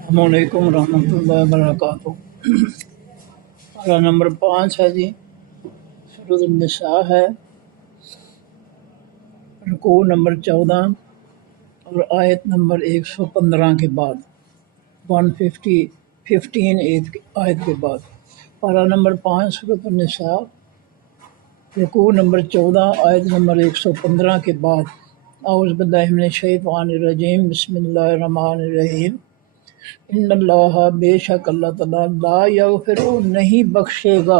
السلام علیکم ورحمۃ اللہ وبرکاتہ۔ پارہ نمبر 5 ہے جی، سورۃ النساء ہے، رکوع نمبر 14 اور آیت نمبر 115 کے بعد 115 آیت کے بعد پارہ نمبر 5 سورۃ النساء، رکوع نمبر 14 آیت نمبر 115 کے بعد اعوذ باللہ من الشیطان الرجیم، بسم اللہ الرحمن الرحیم۔ ان اللہ، بے شک اللہ تعالیٰ، لا یغفر، نہیں بخشے گا،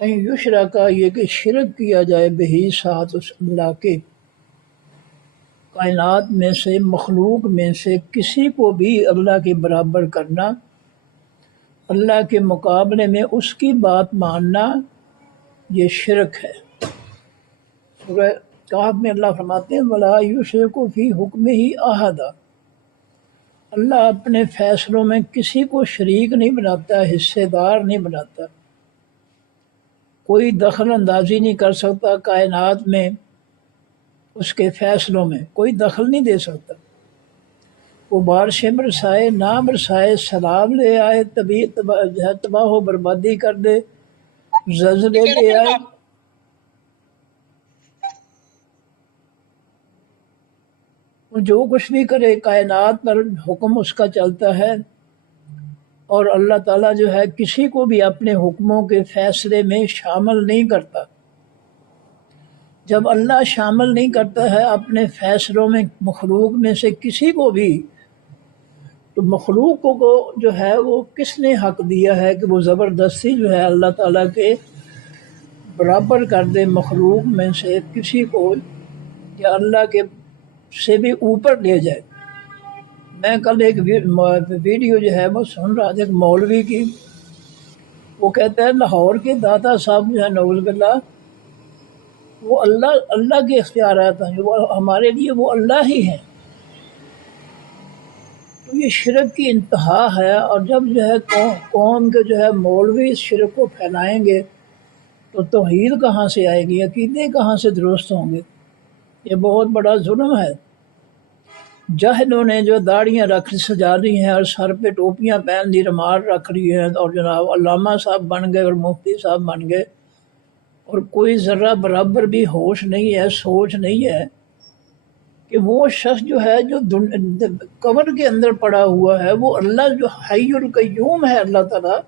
ان یشرک، یہ کہ شرک کیا جائے، بہی، ساتھ اس اللہ کے، کائنات میں سے، مخلوق میں سے کسی کو بھی اللہ کے برابر کرنا، اللہ کے مقابلے میں اس کی بات ماننا، یہ شرک ہے۔ سورہ کہف میں اللہ فرماتے ہیں وَلَا یُشْرِکُ فِی حُکْمِہِ أَحَدًا، اللہ اپنے فیصلوں میں کسی کو شریک نہیں بناتا، حصے دار نہیں بناتا، کوئی دخل اندازی نہیں کر سکتا کائنات میں، اس کے فیصلوں میں کوئی دخل نہیں دے سکتا۔ وہ بارشیں برسائے نہ برسائے، سیلاب لے آئے، تباہ و بربادی کر دے، زلزلے لے آئے، وہ جو کچھ بھی کرے کائنات پر حکم اس کا چلتا ہے، اور اللہ تعالیٰ جو ہے کسی کو بھی اپنے حکموں کے فیصلے میں شامل نہیں کرتا۔ جب اللہ شامل نہیں کرتا ہے اپنے فیصلوں میں مخلوق میں سے کسی کو بھی، تو مخلوق کو جو ہے وہ کس نے حق دیا ہے کہ وہ زبردستی جو ہے اللہ تعالیٰ کے برابر کر دے مخلوق میں سے کسی کو، یا اللہ کے سے بھی اوپر لے جائے۔ میں کل ایک ویڈیو جو ہے وہ سن رہا تھا ایک مولوی کی، وہ کہتا ہے لاہور کے داتا صاحب جو ہے نعوذ باللہ، وہ اللہ کے اختیارات ہیں، وہ ہمارے لیے وہ اللہ ہی ہیں۔ تو یہ شرک کی انتہا ہے، اور جب جو ہے قوم کے جو ہے مولوی اس شرک کو پھیلائیں گے تو توحید کہاں سے آئے گی، عقیدے کہاں سے درست ہوں گے؟ یہ بہت بڑا ظلم ہے۔ جاہلوں نے جو داڑیاں سجا لی ہیں اور سر پہ ٹوپیاں پہن لی، رومال رکھ لی ہیں، اور جناب علامہ صاحب بن گئے اور مفتی صاحب بن گئے، اور کوئی ذرہ برابر بھی ہوش نہیں ہے، سوچ نہیں ہے کہ وہ شخص جو ہے جو قبر کے اندر پڑا ہوا ہے، وہ اللہ جو حی القیوم ہے، اللہ تعالیٰ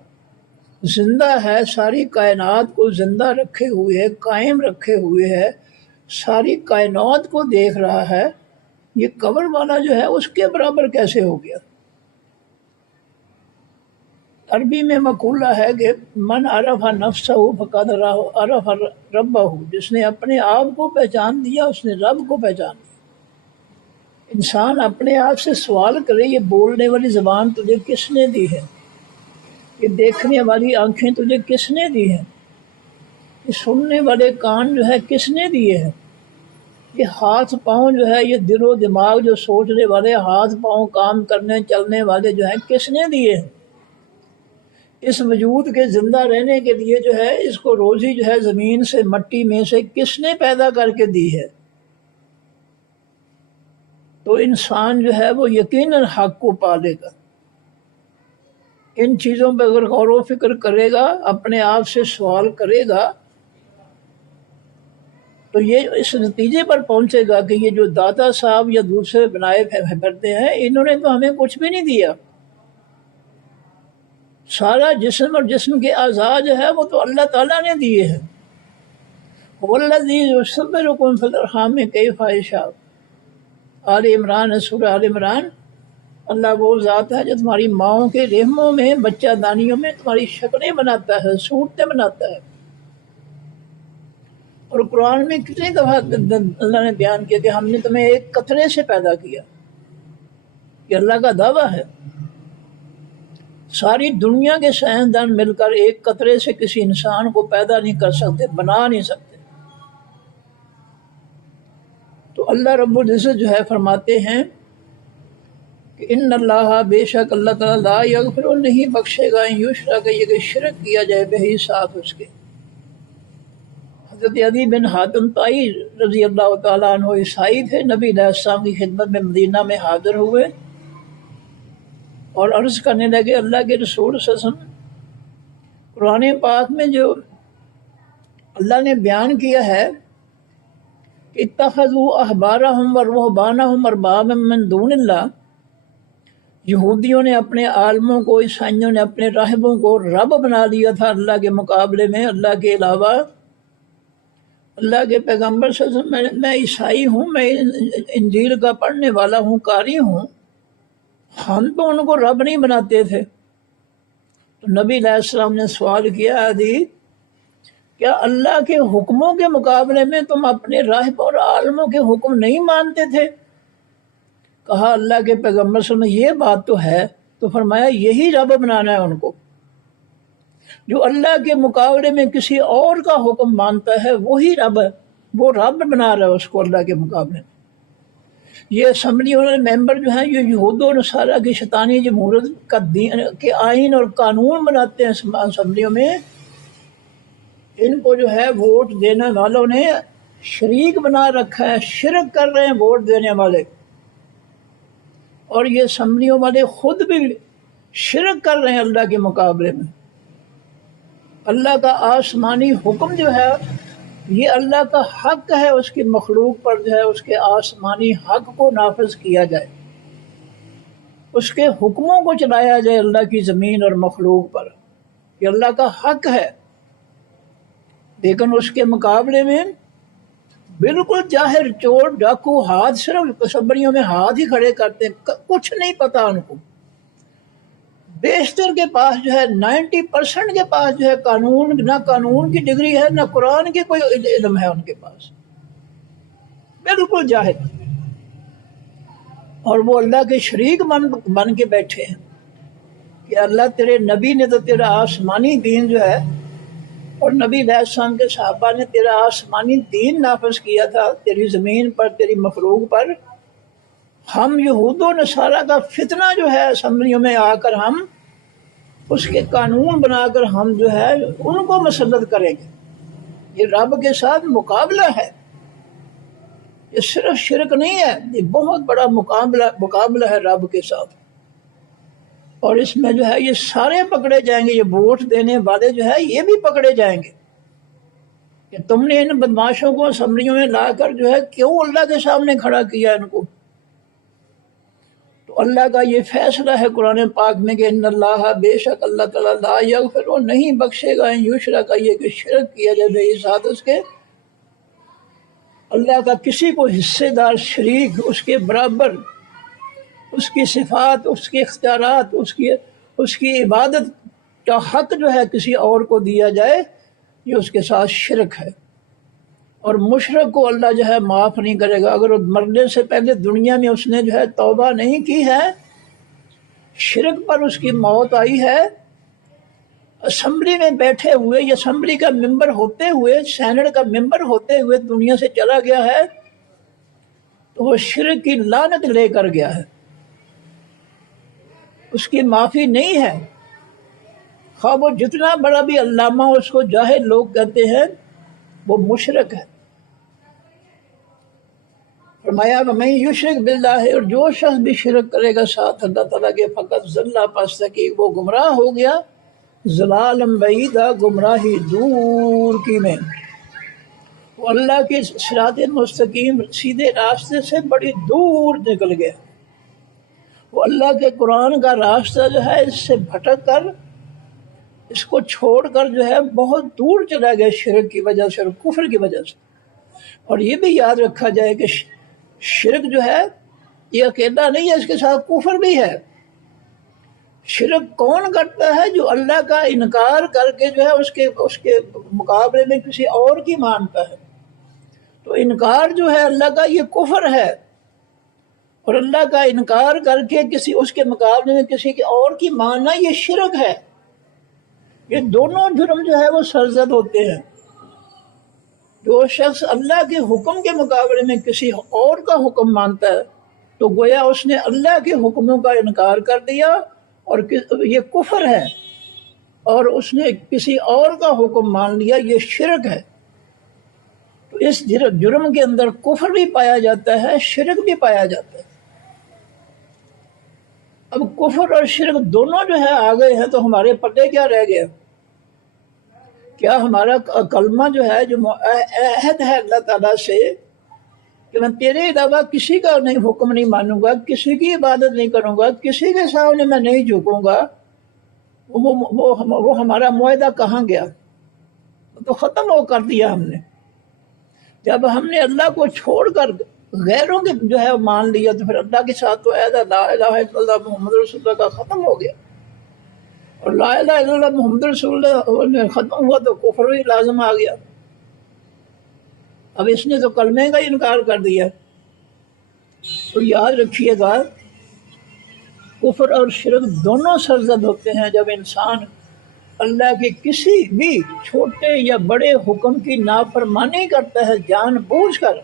زندہ ہے، ساری کائنات کو زندہ رکھے ہوئے ہے، قائم رکھے ہوئے ہے، ساری کائنات کو دیکھ رہا ہے، یہ قبر والا جو ہے اس کے برابر کیسے ہو گیا؟ عربی میں مقولہ ہے کہ من عرف نفسہ فقد عرف ربہ، جس نے اپنے آپ کو پہچان دیا اس نے رب کو پہچان دیا۔ انسان اپنے آپ سے سوال کرے، یہ بولنے والی زبان تجھے کس نے دی ہے؟ یہ دیکھنے والی آنکھیں تجھے کس نے دی ہیں؟ یہ سننے والے کان جو ہے کس نے دیے ہیں؟ یہ ہاتھ پاؤں جو ہے، یہ دل و دماغ جو سوچنے والے ہاتھ پاؤں کام کرنے چلنے والے جو ہیں کس نے دیے ہیں؟ اس وجود کے زندہ رہنے کے لیے جو ہے اس کو روزی جو ہے زمین سے مٹی میں سے کس نے پیدا کر کے دی ہے؟ تو انسان جو ہے وہ یقیناً حق کو پالے گا، ان چیزوں پہ اگر غور و فکر کرے گا، اپنے آپ سے سوال کرے گا، تو یہ اس نتیجے پر پہنچے گا کہ یہ جو داتا صاحب یا دوسرے بنائے پھرتے ہیں، انہوں نے تو ہمیں کچھ بھی نہیں دیا۔ سارا جسم اور جسم کے اعضاء جو ہے وہ تو اللہ تعالیٰ نے دیے ہیں۔ وَالَّذِي يُصَوِّرُكُمْ فِي الْأَرْحَامِ كَيْفَ يَشَاءُ، آل عمران، سورہ آل عمران۔ اللہ وہ ذات ہے جو تمہاری ماؤں کے رحموں میں، بچہ دانیوں میں تمہاری شکلیں بناتا ہے، صورتیں بناتا ہے۔ اور قرآن میں کتنی دفعہ اللہ نے بیان کیا کہ ہم نے تمہیں ایک قطرے سے پیدا کیا، یہ اللہ کا دعویٰ ہے۔ ساری دنیا کے سائنسدان مل کر ایک قطرے سے کسی انسان کو پیدا نہیں کر سکتے، بنا نہیں سکتے۔ تو اللہ رب العزت جو ہے فرماتے ہیں کہ ان اللہ، بے شک اللہ تعالیٰ، لا یغفر، نہیں بخشے گا، ان یشرک، یہ کہ شرک کیا جائے، بہی، ساتھ اس کے۔ حضرت عدی بن حاتم طائی رضی اللہ تعالیٰ عنہ عیسائی تھے، نبی علیہ السلام کی خدمت میں مدینہ میں حاضر ہوئے، اور عرض کرنے لگے اللہ کے رسول صلی اللہ علیہ وسلم، قرآن پاک میں جو اللہ نے بیان کیا ہے کہ اتخذوا احبارہم ورہبانہم اربابا من دون اللہ، یہودیوں نے اپنے عالموں کو، عیسائیوں نے اپنے راہبوں کو رب بنا لیا تھا اللہ کے مقابلے میں، اللہ کے علاوہ۔ اللہ کے پیغمبر صلی اللہ علیہ وسلم، میں عیسائی ہوں، میں انجیل کا پڑھنے والا ہوں، قاری ہوں، ہم تو ان کو رب نہیں بناتے تھے۔ تو نبی علیہ السلام نے سوال کیا، عدی کیا اللہ کے حکموں کے مقابلے میں تم اپنے راہب اور عالموں کے حکم نہیں مانتے تھے؟ کہا اللہ کے پیغمبر صلی اللہ علیہ وسلم یہ بات تو ہے، تو فرمایا یہی رب بنانا ہے ان کو۔ جو اللہ کے مقابلے میں کسی اور کا حکم مانتا ہے وہی رب ہے، وہ رب بنا رہا ہے اس کو اللہ کے مقابلے میں۔ یہ اسمبلی والے ممبر جو ہیں یہ یہود و نصارہ کی شیطانی جمہوریت کا کے آئین اور قانون بناتے ہیں اسمبلیوں میں، ان کو جو ہے ووٹ دینے والوں نے شریک بنا رکھا ہے، شرک کر رہے ہیں ووٹ دینے والے، اور یہ اسمبلیوں والے خود بھی شرک کر رہے ہیں اللہ کے مقابلے میں۔ اللہ کا آسمانی حکم جو ہے یہ اللہ کا حق ہے، اس کی مخلوق پر جو ہے اس کے آسمانی حق کو نافذ کیا جائے، اس کے حکموں کو چلایا جائے اللہ کی زمین اور مخلوق پر، یہ اللہ کا حق ہے۔ لیکن اس کے مقابلے میں بالکل ظاہر چور ڈاکو ہاتھ صرف اسمبلیوں میں ہاتھ ہی کھڑے کرتے ہیں، کچھ نہیں پتا ان کو۔ بیشتر کے پاس جو ہے 90% کے پاس جو ہے نہ قانون کی ڈگری ہے، نہ قرآن کی کوئی علم ہے ان کے پاس، بالکل جاہل، اور وہ اللہ کے شریک بن کے بیٹھے ہیں کہ اللہ تیرے نبی نے تو تیرا آسمانی دین جو ہے، اور نبی علیہ السلام کے صحابہ نے تیرا آسمانی دین نافذ کیا تھا تیری زمین پر، تیری مخلوق پر۔ ہم یہود و نصارہ کا فتنہ جو ہے اسمبلیوں میں آ کر ہم اس کے قانون بنا کر ہم جو ہے ان کو مسلط کریں گے۔ یہ رب کے ساتھ مقابلہ ہے، یہ صرف شرک نہیں ہے، یہ بہت بڑا مقابلہ ہے رب کے ساتھ، اور اس میں جو ہے یہ سارے پکڑے جائیں گے، یہ ووٹ دینے والے جو ہے یہ بھی پکڑے جائیں گے کہ تم نے ان بدماشوں کو اسمبلیوں میں لا کر جو ہے کیوں اللہ کے سامنے کھڑا کیا ان کو۔ تو اللہ کا یہ فیصلہ ہے قرآن پاک میں کہ ان اللہ، بے شک اللہ تعالیٰ، لا یغفر، وہ نہیں بخشے گا، ان یشرک، یہ کہ شرک کیا جائے اس ساتھ اس کے، اللہ کا کسی کو حصے دار، شریک، اس کے برابر، اس کی صفات، اس کے اختیارات، اس کی عبادت کا حق جو ہے کسی اور کو دیا جائے، یہ اس کے ساتھ شرک ہے۔ اور مشرک کو اللہ جو ہے معاف نہیں کرے گا، اگر وہ مرنے سے پہلے دنیا میں اس نے جو ہے توبہ نہیں کی ہے، شرک پر اس کی موت آئی ہے، اسمبلی میں بیٹھے ہوئے یا اسمبلی کا ممبر ہوتے ہوئے، سینٹ کا ممبر ہوتے ہوئے دنیا سے چلا گیا ہے، تو وہ شرک کی لعنت لے کر گیا ہے، اس کی معافی نہیں ہے، خواہ وہ جتنا بڑا بھی علامہ اس کو جاہل لوگ کہتے ہیں، وہ مشرک ہے۔ فرمایا وَمَن یشرک باللہ، اور جو شخص بھی شرک کرے گا ساتھ اللہ تعالیٰ کے، فقط ضل، پس تحقیق وہ گمراہ ہو گیا، ضلالًا بعیدا، گمراہی دور کی میں، وہ اللہ کے صراط مستقیم سیدھے راستے سے بڑی دور نکل گیا، وہ اللہ کے قرآن کا راستہ جو ہے اس سے بھٹک کر، اس کو چھوڑ کر جو ہے بہت دور چلا گیا شرک کی وجہ سے اور کفر کی وجہ سے۔ اور یہ بھی یاد رکھا جائے کہ شرک جو ہے یہ اکیلا نہیں ہے، اس کے ساتھ کفر بھی ہے۔ شرک کون کرتا ہے؟ جو اللہ کا انکار کر کے جو ہے اس کے مقابلے میں کسی اور کی مانتا ہے، تو انکار جو ہے اللہ کا یہ کفر ہے، اور اللہ کا انکار کر کے اس کے مقابلے میں کسی کے اور کی ماننا یہ شرک ہے۔ یہ دونوں جرم جو ہے وہ سرزد ہوتے ہیں۔ جو شخص اللہ کے حکم کے مقابلے میں کسی اور کا حکم مانتا ہے تو گویا اس نے اللہ کے حکموں کا انکار کر دیا، اور یہ کفر ہے، اور اس نے کسی اور کا حکم مان لیا، یہ شرک ہے۔ تو اس جرم کے اندر کفر بھی پایا جاتا ہے، شرک بھی پایا جاتا ہے۔ اب کفر اور شرک دونوں جو ہے آ گئے ہیں تو ہمارے پلے کیا رہ گیا؟ کیا ہمارا کلمہ جو ہے، جو عہد ہے اللہ تعالیٰ سے کہ میں تیرے علاوہ کسی کا نہیں حکم نہیں مانوں گا، کسی کی عبادت نہیں کروں گا، کسی کے سامنے میں نہیں جھکوں گا، وہ ہمارا معاہدہ کہاں گیا؟ تو ختم ہو کر دیا ہم نے۔ جب ہم نے اللہ کو چھوڑ کر غیروں کے جو ہے مان لیا تو پھر اللہ کے ساتھ تو عہد لا الہ الا اللہ محمد رسول اللہ کا ختم ہو گیا، اور لا الہ الا اللہ محمد رسول اللہ ختم ہوا تو کفر بھی لازم آ گیا۔ اب اس نے تو کلمے کا انکار کر دیا۔ تو یاد رکھیے گا، کفر اور شرک دونوں سرزد ہوتے ہیں جب انسان اللہ کے کسی بھی چھوٹے یا بڑے حکم کی نافرمانی کرتا ہے جان بوجھ کر۔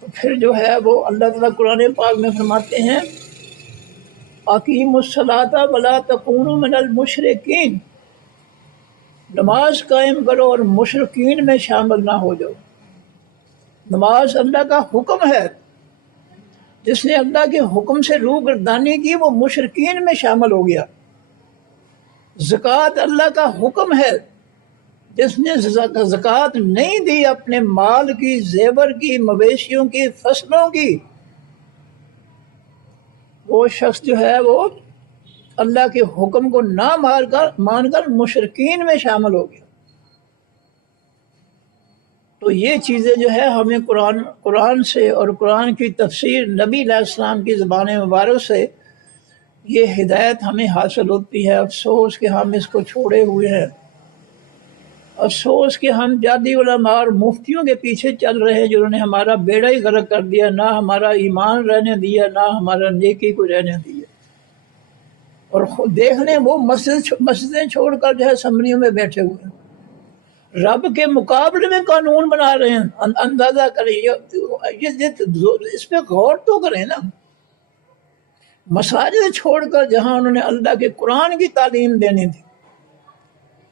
تو پھر جو ہے وہ اللہ تعالیٰ قرآن پاک میں فرماتے ہیں اقیموا الصلاۃ ولا تکونوا من المشرکین، نماز قائم کرو اور مشرکین میں شامل نہ ہو جاؤ۔ نماز اللہ کا حکم ہے، جس نے اللہ کے حکم سے روگردانی کی وہ مشرکین میں شامل ہو گیا۔ زکوٰۃ اللہ کا حکم ہے، جس نے زکوٰۃ نہیں دی اپنے مال کی، زیور کی، مویشیوں کی، فصلوں کی، وہ شخص جو ہے وہ اللہ کے حکم کو نہ مان کر مشرکین میں شامل ہو گیا۔ تو یہ چیزیں جو ہے ہمیں قرآن سے اور قرآن کی تفسیر نبی علیہ السلام کی زبان مبارک سے یہ ہدایت ہمیں حاصل ہوتی ہے۔ افسوس کہ ہم اس کو چھوڑے ہوئے ہیں، افسوس کہ ہم جادی علماء اور مفتیوں کے پیچھے چل رہے ہیں جنہوں نے ہمارا بیڑا ہی غرق کر دیا، نہ ہمارا ایمان رہنے دیا، نہ ہمارا نیکی کو رہنے دیا۔ اور خود دیکھ لیں وہ مسجدیں چھوڑ کر جو ہے اسمبلیوں میں بیٹھے ہوئے ہیں، رب کے مقابلے میں قانون بنا رہے ہیں۔ اندازہ کریں، اس پہ غور تو کریں نا۔ مساجد چھوڑ کر جہاں انہوں نے اللہ کے قرآن کی تعلیم دینی تھی،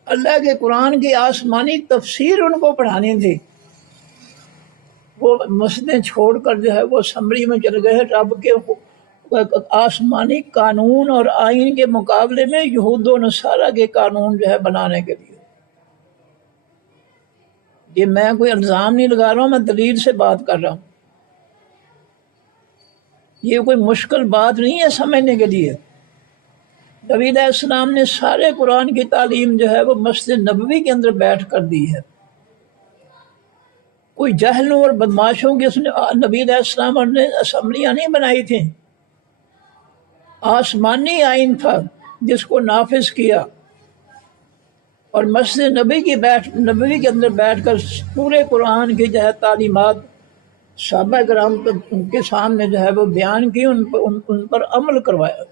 اللہ کے قرآن کی آسمانی تفسیر ان کو پڑھانی تھی، وہ مسجدیں چھوڑ کر جو ہے وہ اسمبلی میں چل گئے ہیں رب کے آسمانی قانون اور آئین کے مقابلے میں یہود و نصارہ کے قانون جو ہے بنانے کے لیے۔ یہ میں کوئی الزام نہیں لگا رہا ہوں، میں دلیل سے بات کر رہا ہوں۔ یہ کوئی مشکل بات نہیں ہے سمجھنے کے لیے۔ نبی علیہ السلام نے سارے قرآن کی تعلیم جو ہے وہ مسجد نبوی کے اندر بیٹھ کر دی ہے۔ کوئی جاہلوں اور بدماشوں کی نبی علیہ السلام نے اسمبلیاں نہیں بنائی تھیں، آسمانی آئین تھا جس کو نافذ کیا، اور مسجد نبوی کے اندر بیٹھ کر پورے قرآن کی جو ہے تعلیمات صحابہ کرام کے سامنے جو ہے وہ بیان کی، ان پر عمل کروایا۔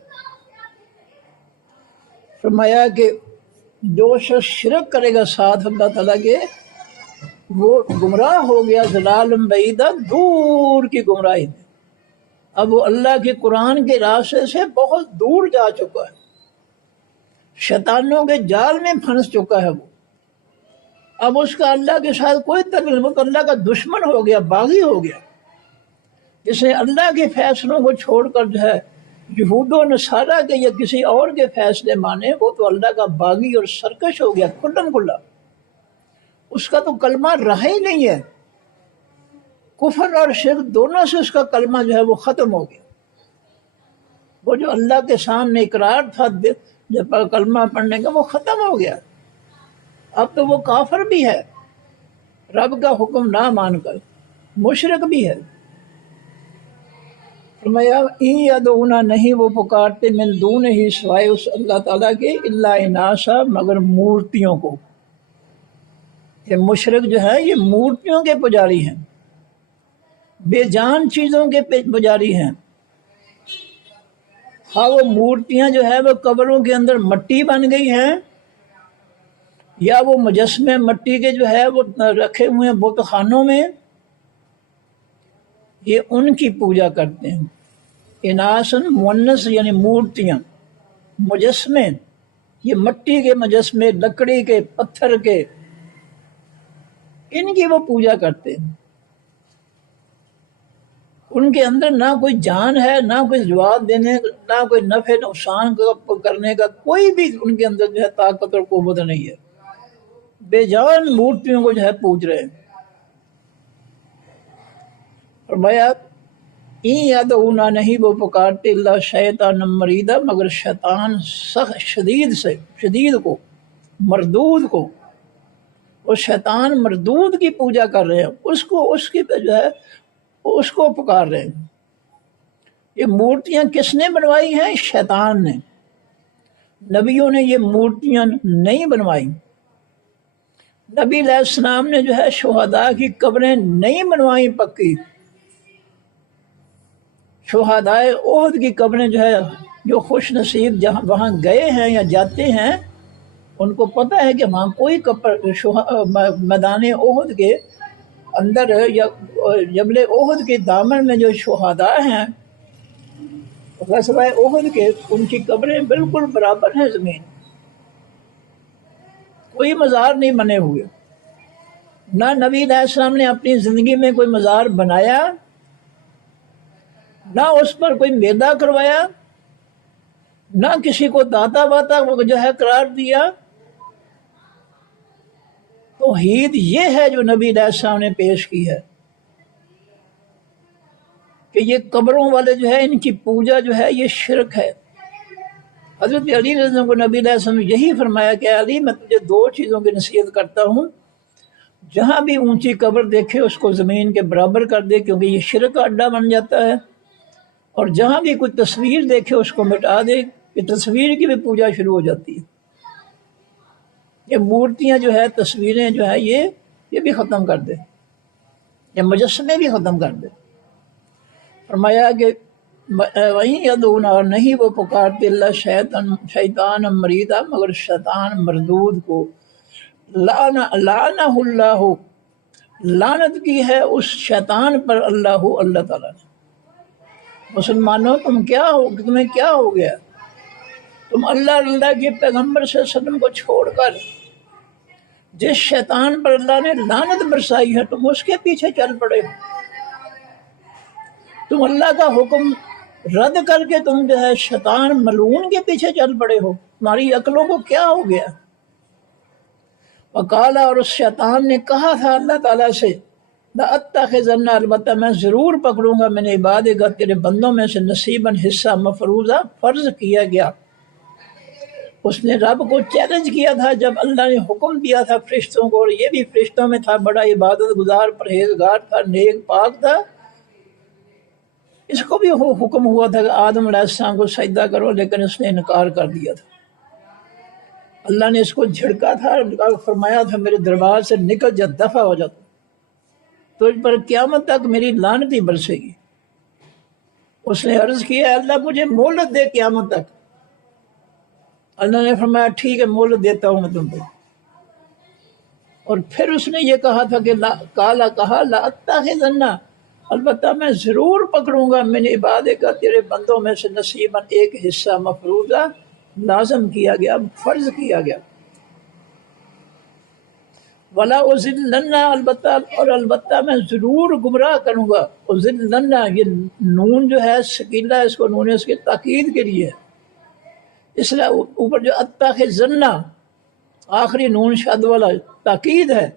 فرمایا کہ جو شخص شرک کرے گا ساتھ اللہ تعالیٰ کے، وہ گمراہ ہو گیا ضلال بعیدہ، دور کی گمراہی میں۔ اب وہ اللہ کے قرآن کے راستے سے بہت دور جا چکا ہے، شیطانوں کے جال میں پھنس چکا ہے وہ۔ اب اس کا اللہ کے ساتھ کوئی تعلق نہیں، اللہ کا دشمن ہو گیا، باغی ہو گیا۔ جس نے اللہ کے فیصلوں کو چھوڑ کر جو ہے یہود و نصارہ کے یا کسی اور کے فیصلے مانے، وہ تو اللہ کا باغی اور سرکش ہو گیا کھلم کھلا۔ اس کا تو کلمہ رہا ہی نہیں ہے، کفر اور شرک دونوں سے اس کا کلمہ جو ہے وہ ختم ہو گیا۔ وہ جو اللہ کے سامنے اقرار تھا جب کلمہ پڑھنے کا، وہ ختم ہو گیا۔ اب تو وہ کافر بھی ہے، رب کا حکم نہ مان کر مشرک بھی ہے۔ فرمایا این یدعون، نہیں وہ پکارتے، من دون ہی سوائے اس اللہ تعالیٰ کے، الا اناسا، مگر مورتیوں کو۔ یہ مشرک جو ہے یہ مورتیوں کے پجاری ہیں، بے جان چیزوں کے پجاری ہیں۔ ہاں وہ مورتیاں جو ہے وہ قبروں کے اندر مٹی بن گئی ہیں، یا وہ مجسمے مٹی کے جو ہے وہ رکھے ہوئے ہیں بت خانوں میں، یہ ان کی پوجا کرتے ہیں۔ اناسن مونس یعنی مورتیاں، مجسمے، یہ مٹی کے مجسمے، لکڑی کے، پتھر کے، ان کی وہ پوجا کرتے ہیں۔ ان کے اندر نہ کوئی جان ہے، نہ کوئی جواب دینے، نہ کوئی نفع نقصان کرنے کا کوئی بھی ان کے اندر جو ہے طاقت اور قوت نہیں ہے، بے جان مورتیوں کو جو ہے پوج رہے ہیں۔ فرمایا این یدعونا، نہیں وہ پکارتے اللہ شیطان مریدا، مگر شیطان سخت شدید کو، مردود کو، وہ شیطان مردود کی پوجا کر رہے ہیں، اس کی جو ہے اس کو پکار رہے ہیں۔ یہ مورتیاں کس نے بنوائی ہیں؟ شیطان نے۔ نبیوں نے یہ مورتیاں نہیں بنوائی۔ نبی علیہ السلام نے جو ہے شہداء کی قبریں نہیں بنوائی پکی۔ شہداء احد کی قبریں جو ہے، جو خوش نصیب جہاں وہاں گئے ہیں یا جاتے ہیں، ان کو پتہ ہے کہ وہاں کوئی میدان احد کے اندر یا جبل احد کے دامن میں جو شہداء ہیں غزوہ احد کے، ان کی قبریں بالکل برابر ہیں زمین، کوئی مزار نہیں بنے ہوئے۔ نہ نبی علیہ السلام نے اپنی زندگی میں کوئی مزار بنایا، نہ اس پر کوئی میدہ کروایا، نہ کسی کو داتا باتا جو ہے قرار دیا۔ توحید یہ ہے جو نبی علیہ السلام نے پیش کی ہے کہ یہ قبروں والے جو ہے ان کی پوجا جو ہے یہ شرک ہے۔ حضرت علی رضی اللہ عنہ کو نبی علیہ السلام نے یہی فرمایا کہ علی میں تجھے دو چیزوں کی نصیحت کرتا ہوں، جہاں بھی اونچی قبر دیکھے اس کو زمین کے برابر کر دے، کیونکہ یہ شرک کا اڈا بن جاتا ہے، اور جہاں بھی کوئی تصویر دیکھے اس کو مٹا دے، کہ تصویر کی بھی پوجا شروع ہو جاتی ہے۔ یہ مورتیاں جو ہے، تصویریں جو ہے، یہ بھی ختم کر دے، یہ مجسمے بھی ختم کر دے۔ فرمایا کہ وہیں یدعونا، اور نہیں وہ پکارتے اللہ شیطان مریدا، مگر شیطان مردود کو، لعنہ اللہ، لعنت کی ہے اس شیطان پر اللہ تعالیٰ نے۔ مسلمانوں تمہیں کیا ہو گیا؟ تم اللہ کے پیغمبر صلی اللہ علیہ وسلم کو چھوڑ کر جس شیطان پر اللہ نے لعنت برسائی ہے تم اس کے پیچھے چل پڑے ہو۔ تم اللہ کا حکم رد کر کے تم جو ہے شیطان ملعون کے پیچھے چل پڑے ہو۔ تمہاری عقلوں کو کیا ہو گیا؟ وقالا، اور اس شیطان نے کہا تھا اللہ تعالیٰ سے، لأتخذن، البتہ میں ضرور پکڑوں گا، میں نے عبادت کا تیرے بندوں میں سے نصیباً، حصہ، مفروضہ، فرض کیا گیا۔ اس نے رب کو چیلنج کیا تھا جب اللہ نے حکم دیا تھا فرشتوں کو، اور یہ بھی فرشتوں میں تھا، بڑا عبادت گزار، پرہیزگار تھا، نیک پاک تھا۔ اس کو بھی حکم ہوا تھا کہ آدم علیہ السلام کو سجدہ کرو، لیکن اس نے انکار کر دیا تھا۔ اللہ نے اس کو جھڑکا تھا، فرمایا تھا میرے دربار سے نکل جا، دفع ہو جاتا، تجھ پر قیامت تک میری لعنت ہی برسے گی۔ اس نے عرض کیا اللہ مجھے مہلت دے قیامت تک۔ اللہ نے فرمایا ٹھیک ہے، مہلت دیتا ہوں میں تم کو۔ اور پھر اس نے یہ کہا تھا کہ کہا لأتخذن، البتہ میں ضرور پکڑوں گا، من عبادت کا تیرے بندوں میں سے نصیباً، ایک حصہ، مفروضہ، لازم کیا گیا، فرض کیا گیا۔ ولا اضلن، البتہ میں ضرور گمراہ کروں گا۔ اضلن، یہ نون جو ہے ثقیلہ، اس کو نون اس کی تاکید کے لیے، اس لیے اوپر جو اتخذن آخری نون شد والا تاکید ہے۔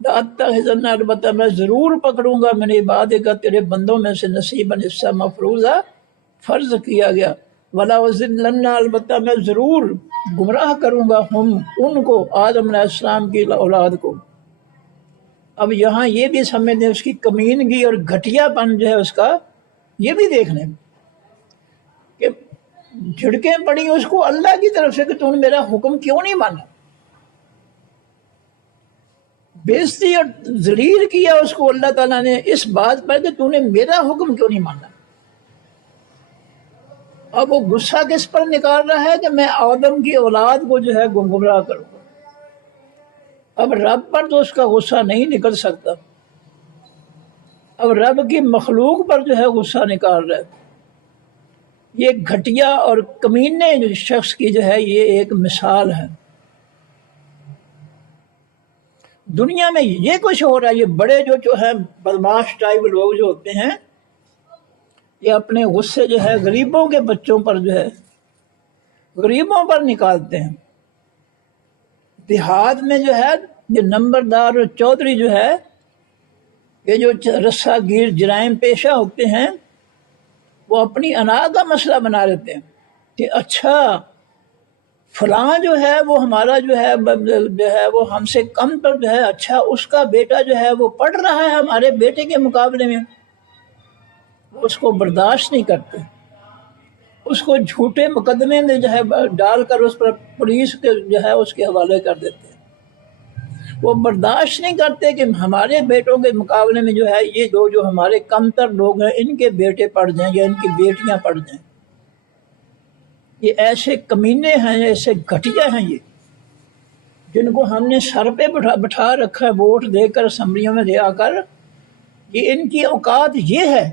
لأتخذن، البتہ میں ضرور پکڑوں گا، من عبادت کا تیرے بندوں میں سے نصیباً، حصہ، مفروضہ، فرض کیا گیا۔ ولا اضلن، البتہ میں ضرور گمراہ کروں گا ان کو، آدم علیہ السلام کی اولاد کو۔ اب یہاں یہ بھی سمجھنے اس کی کمینگی اور گھٹیا پن جو ہے اس کا، یہ بھی دیکھنے کہ جھڑکیں پڑی اس کو اللہ کی طرف سے کہ تم نے میرا حکم کیوں نہیں مانا، بےزتی اور ذلیل کیا اس کو اللہ تعالیٰ نے اس بات پر کہ تم نے میرا حکم کیوں نہیں مانا۔ اب وہ غصہ کس پر نکال رہا ہے کہ میں آدم کی اولاد کو جو ہے گمراہ کروں گا۔ اب رب پر تو اس کا غصہ نہیں نکل سکتا، اب رب کی مخلوق پر جو ہے غصہ نکال رہا ہے۔ یہ گھٹیا اور کمینے جو شخص کی جو ہے یہ ایک مثال ہے۔ دنیا میں یہ کچھ ہو رہا ہے، یہ بڑے جو ہے بدماش ٹائپ لوگ جو ہوتے ہیں یہ اپنے غصے جو ہے غریبوں کے بچوں پر جو ہے غریبوں پر نکالتے ہیں۔ دیہات میں جو ہے یہ نمبردار اور چودھری جو ہے یہ جو رسا گیر جرائم پیشہ ہوتے ہیں وہ اپنی انا کا مسئلہ بنا لیتے ہیں کہ اچھا فلاں جو ہے وہ ہمارا جو ہے وہ ہم سے کم پر جو ہے، اچھا اس کا بیٹا جو ہے وہ پڑھ رہا ہے ہمارے بیٹے کے مقابلے میں، وہ اس کو برداشت نہیں کرتے، اس کو جھوٹے مقدمے میں جو ہے ڈال کر اس پر پولیس کے جو ہے اس کے حوالے کر دیتے ہیں۔ وہ برداشت نہیں کرتے کہ ہمارے بیٹوں کے مقابلے میں جو ہے یہ دو جو ہمارے کم تر لوگ ہیں ان کے بیٹے پڑھ جائیں یا ان کی بیٹیاں پڑھ جائیں۔ یہ ایسے کمینے ہیں، ایسے گھٹیا ہیں یہ، جن کو ہم نے سر پہ بٹھا رکھا ہے ووٹ دے کر اسمبلیوں میں لے آ کر۔ یہ ان کی اوقات یہ ہے،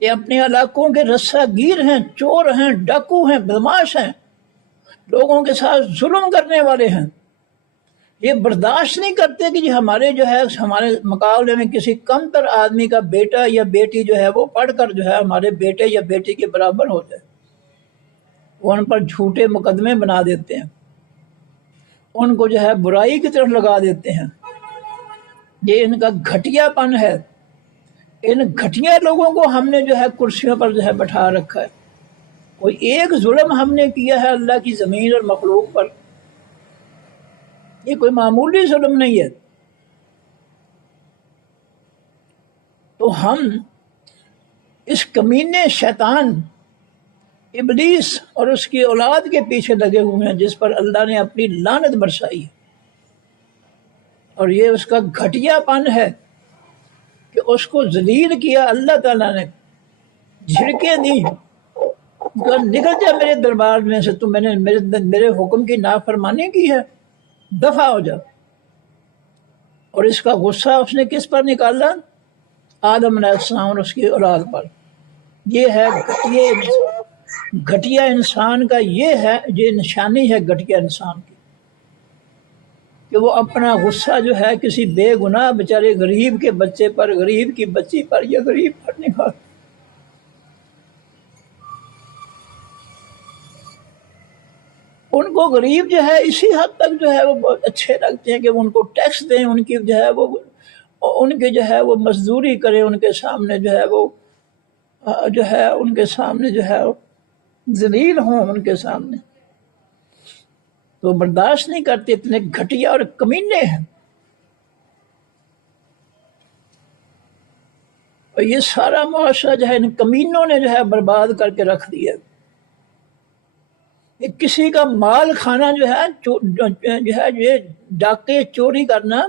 یہ اپنے علاقوں کے رسہ گیر ہیں، چور ہیں، ڈاکو ہیں، بدماش ہیں، لوگوں کے ساتھ ظلم کرنے والے ہیں۔ یہ برداشت نہیں کرتے کہ یہ ہمارے جو ہے ہمارے مقابلے میں کسی کم تر آدمی کا بیٹا یا بیٹی جو ہے وہ پڑھ کر جو ہے ہمارے بیٹے یا بیٹی کے برابر ہو جائے۔ وہ ان پر جھوٹے مقدمے بنا دیتے ہیں، ان کو جو ہے برائی کی طرف لگا دیتے ہیں۔ یہ ان کا گھٹیا پن ہے۔ ان گھٹیا لوگوں کو ہم نے جو ہے کرسیوں پر جو ہے بٹھا رکھا ہے۔ کوئی ایک ظلم ہم نے کیا ہے اللہ کی زمین اور مخلوق پر، یہ کوئی معمولی ظلم نہیں ہے، تو ہم اس کمینے شیطان ابلیس اور اس کی اولاد کے پیچھے لگے ہوئے ہیں جس پر اللہ نے اپنی لعنت برسائی ہے۔ اور یہ اس کا گھٹیا پن ہے کہ اس کو ذلیل کیا اللہ تعالیٰ نے، جھڑکیں دی، کہ نکل جا میرے دربار میں سے، تو میں نے میرے حکم کی نافرمانی کی ہے، دفع ہو جا۔ اور اس کا غصہ اس نے کس پر نکالا؟ آدم علیہ السلام اور اس کی اولاد پر۔ یہ ہے گھٹیا انسان کا، یہ نشانی ہے گھٹیا انسان کی، کہ وہ اپنا غصہ جو ہے کسی بے گناہ بیچارے غریب کے بچے پر، غریب کی بچی پر یا غریب پر نکال۔ ان کو غریب جو ہے اسی حد تک جو ہے وہ بہت اچھے لگتے ہیں کہ ان کو ٹیکس دیں، ان کی جو ہے وہ ان کے جو ہے وہ مزدوری کریں، ان کے سامنے جو ہے وہ جو ہے ان کے سامنے جو ہے ذلیل ہوں ان کے سامنے، تو برداشت نہیں کرتے، اتنے گھٹیا اور کمینے ہیں۔ اور یہ سارا معاشرہ جو ہے ان کمینوں نے جو ہے برباد کر کے رکھ دیا۔ کہ کسی کا مال کھانا جو ہے یہ ڈاکے چوری کرنا،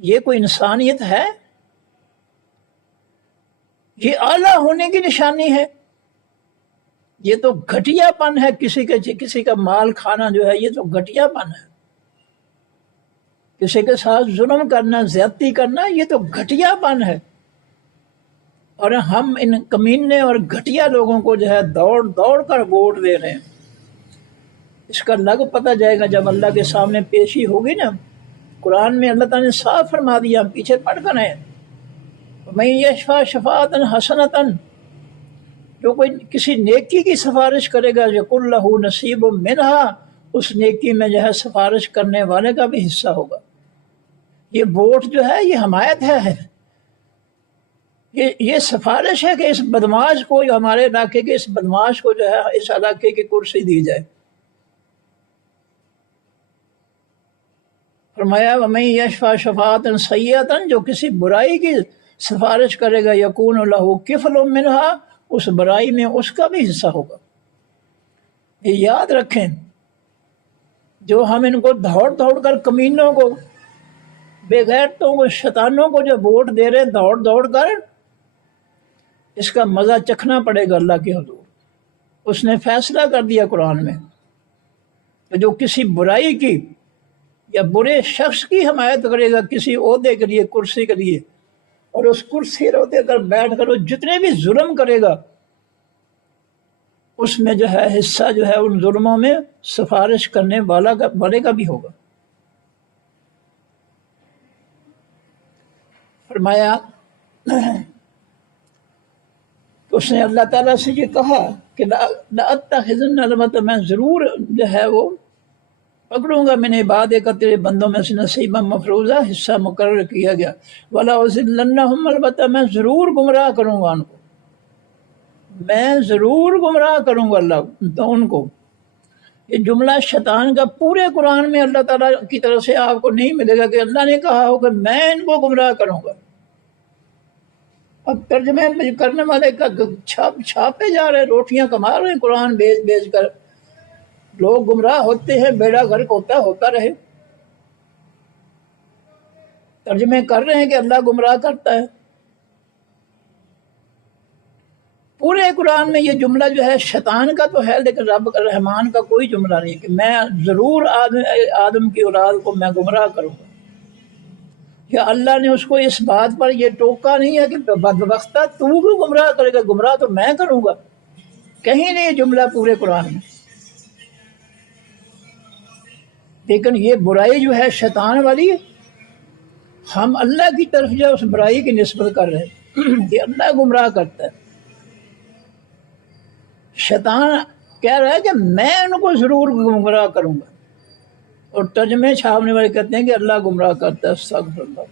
یہ کوئی انسانیت ہے؟ یہ اعلیٰ ہونے کی نشانی ہے۔ یہ تو گھٹیا پن ہے، کسی کا مال کھانا جو ہے یہ تو گھٹیا پن ہے۔ کسی کے ساتھ ظلم کرنا، زیادتی کرنا، یہ تو گھٹیا پن ہے۔ اور ہم ان کمینے اور گھٹیا لوگوں کو جو ہے دوڑ دوڑ کر ووٹ دے رہے ہیں۔ اس کا لگ پتہ جائے گا جب اللہ کے سامنے پیشی ہوگی نا۔ قرآن میں اللہ تعالیٰ نے صاف فرما دیا، ہم پیچھے پڑھ کر ہیں، میں یشفع شفاعۃ حسنۃ، جو کوئی کسی نیکی کی سفارش کرے گا یقل لہ نصیب منہا، اس نیکی میں جو ہے سفارش کرنے والے کا بھی حصہ ہوگا۔ یہ ووٹ جو ہے یہ حمایت ہے، یہ سفارش ہے کہ اس بدماش کو، ہمارے علاقے کے اس بدماش کو جو ہے اس علاقے کی کرسی دی جائے۔ فرمایا وَمَن یشفع شفاعۃ سیئۃ، جو کسی برائی کی سفارش کرے گا یکون لہ کفل منہا، اس برائی میں اس کا بھی حصہ ہوگا۔ یہ یاد رکھیں، جو ہم ان کو دوڑ دوڑ کر کمینوں کو، بے غیرتوں کو، شیطانوں کو جو ووٹ دے رہے دوڑ دوڑ کر، اس کا مزہ چکھنا پڑے گا اللہ کے حضور۔ اس نے فیصلہ کر دیا قرآن میں کہ جو کسی برائی کی یا برے شخص کی حمایت کرے گا کسی عہدے کے لیے، کرسی کے لیے، اور اس کرسی عہدے پر بیٹھ کر وہ جتنے بھی ظلم کرے گا، اس میں جو ہے حصہ جو ہے ان ظلموں میں سفارش کرنے والے کا بھی ہوگا۔ فرمایا اس نے اللہ تعالیٰ سے یہ کہا کہ لَأَتَّخِذَنَّ البتہ میں ضرور جو ہے وہ پکڑوں گا من عبادک کا تیرے بندوں میں سے نصیبا مفروضہ حصہ مقرر کیا گیا، وَلَأُضِلَّنَّهُمْ البتہ میں ضرور گمراہ کروں گا ان کو، میں ضرور گمراہ کروں گا اللہ تو ان کو۔ یہ جملہ شیطان کا پورے قرآن میں اللہ تعالیٰ کی طرف سے آپ کو نہیں ملے گا کہ اللہ نے کہا ہو کہ میں ان کو گمراہ کروں گا۔ اب ترجمے کرنے والے کا چھاپے جا رہے، روٹیاں کما رہے ہیں قرآن بیچ بیچ کر، لوگ گمراہ ہوتے ہیں، بیڑا غرق ہوتا رہے۔ ترجمے کر رہے ہیں کہ اللہ گمراہ کرتا ہے۔ پورے قرآن میں یہ جملہ جو ہے شیطان کا تو ہے، لیکن رب رحمان کا کوئی جملہ نہیں کہ میں ضرور آدم کی اولاد کو میں گمراہ کروں گا۔ یا اللہ نے اس کو اس بات پر یہ ٹوکا نہیں ہے کہ بدبختہ تو کیوں گمراہ کرے گا، گمراہ تو میں کروں گا، کہیں نہیں یہ جملہ پورے قرآن میں۔ لیکن یہ برائی جو ہے شیطان والی، ہم اللہ کی طرف جو اس برائی کی نسبت کر رہے ہیں کہ اللہ گمراہ کرتا ہے۔ شیطان کہہ رہا ہے کہ میں ان کو ضرور گمراہ کروں گا، اور ترجمے چھاپنے والے کہتے ہیں کہ اللہ گمراہ کرتا ہے۔ استغفر اللہ۔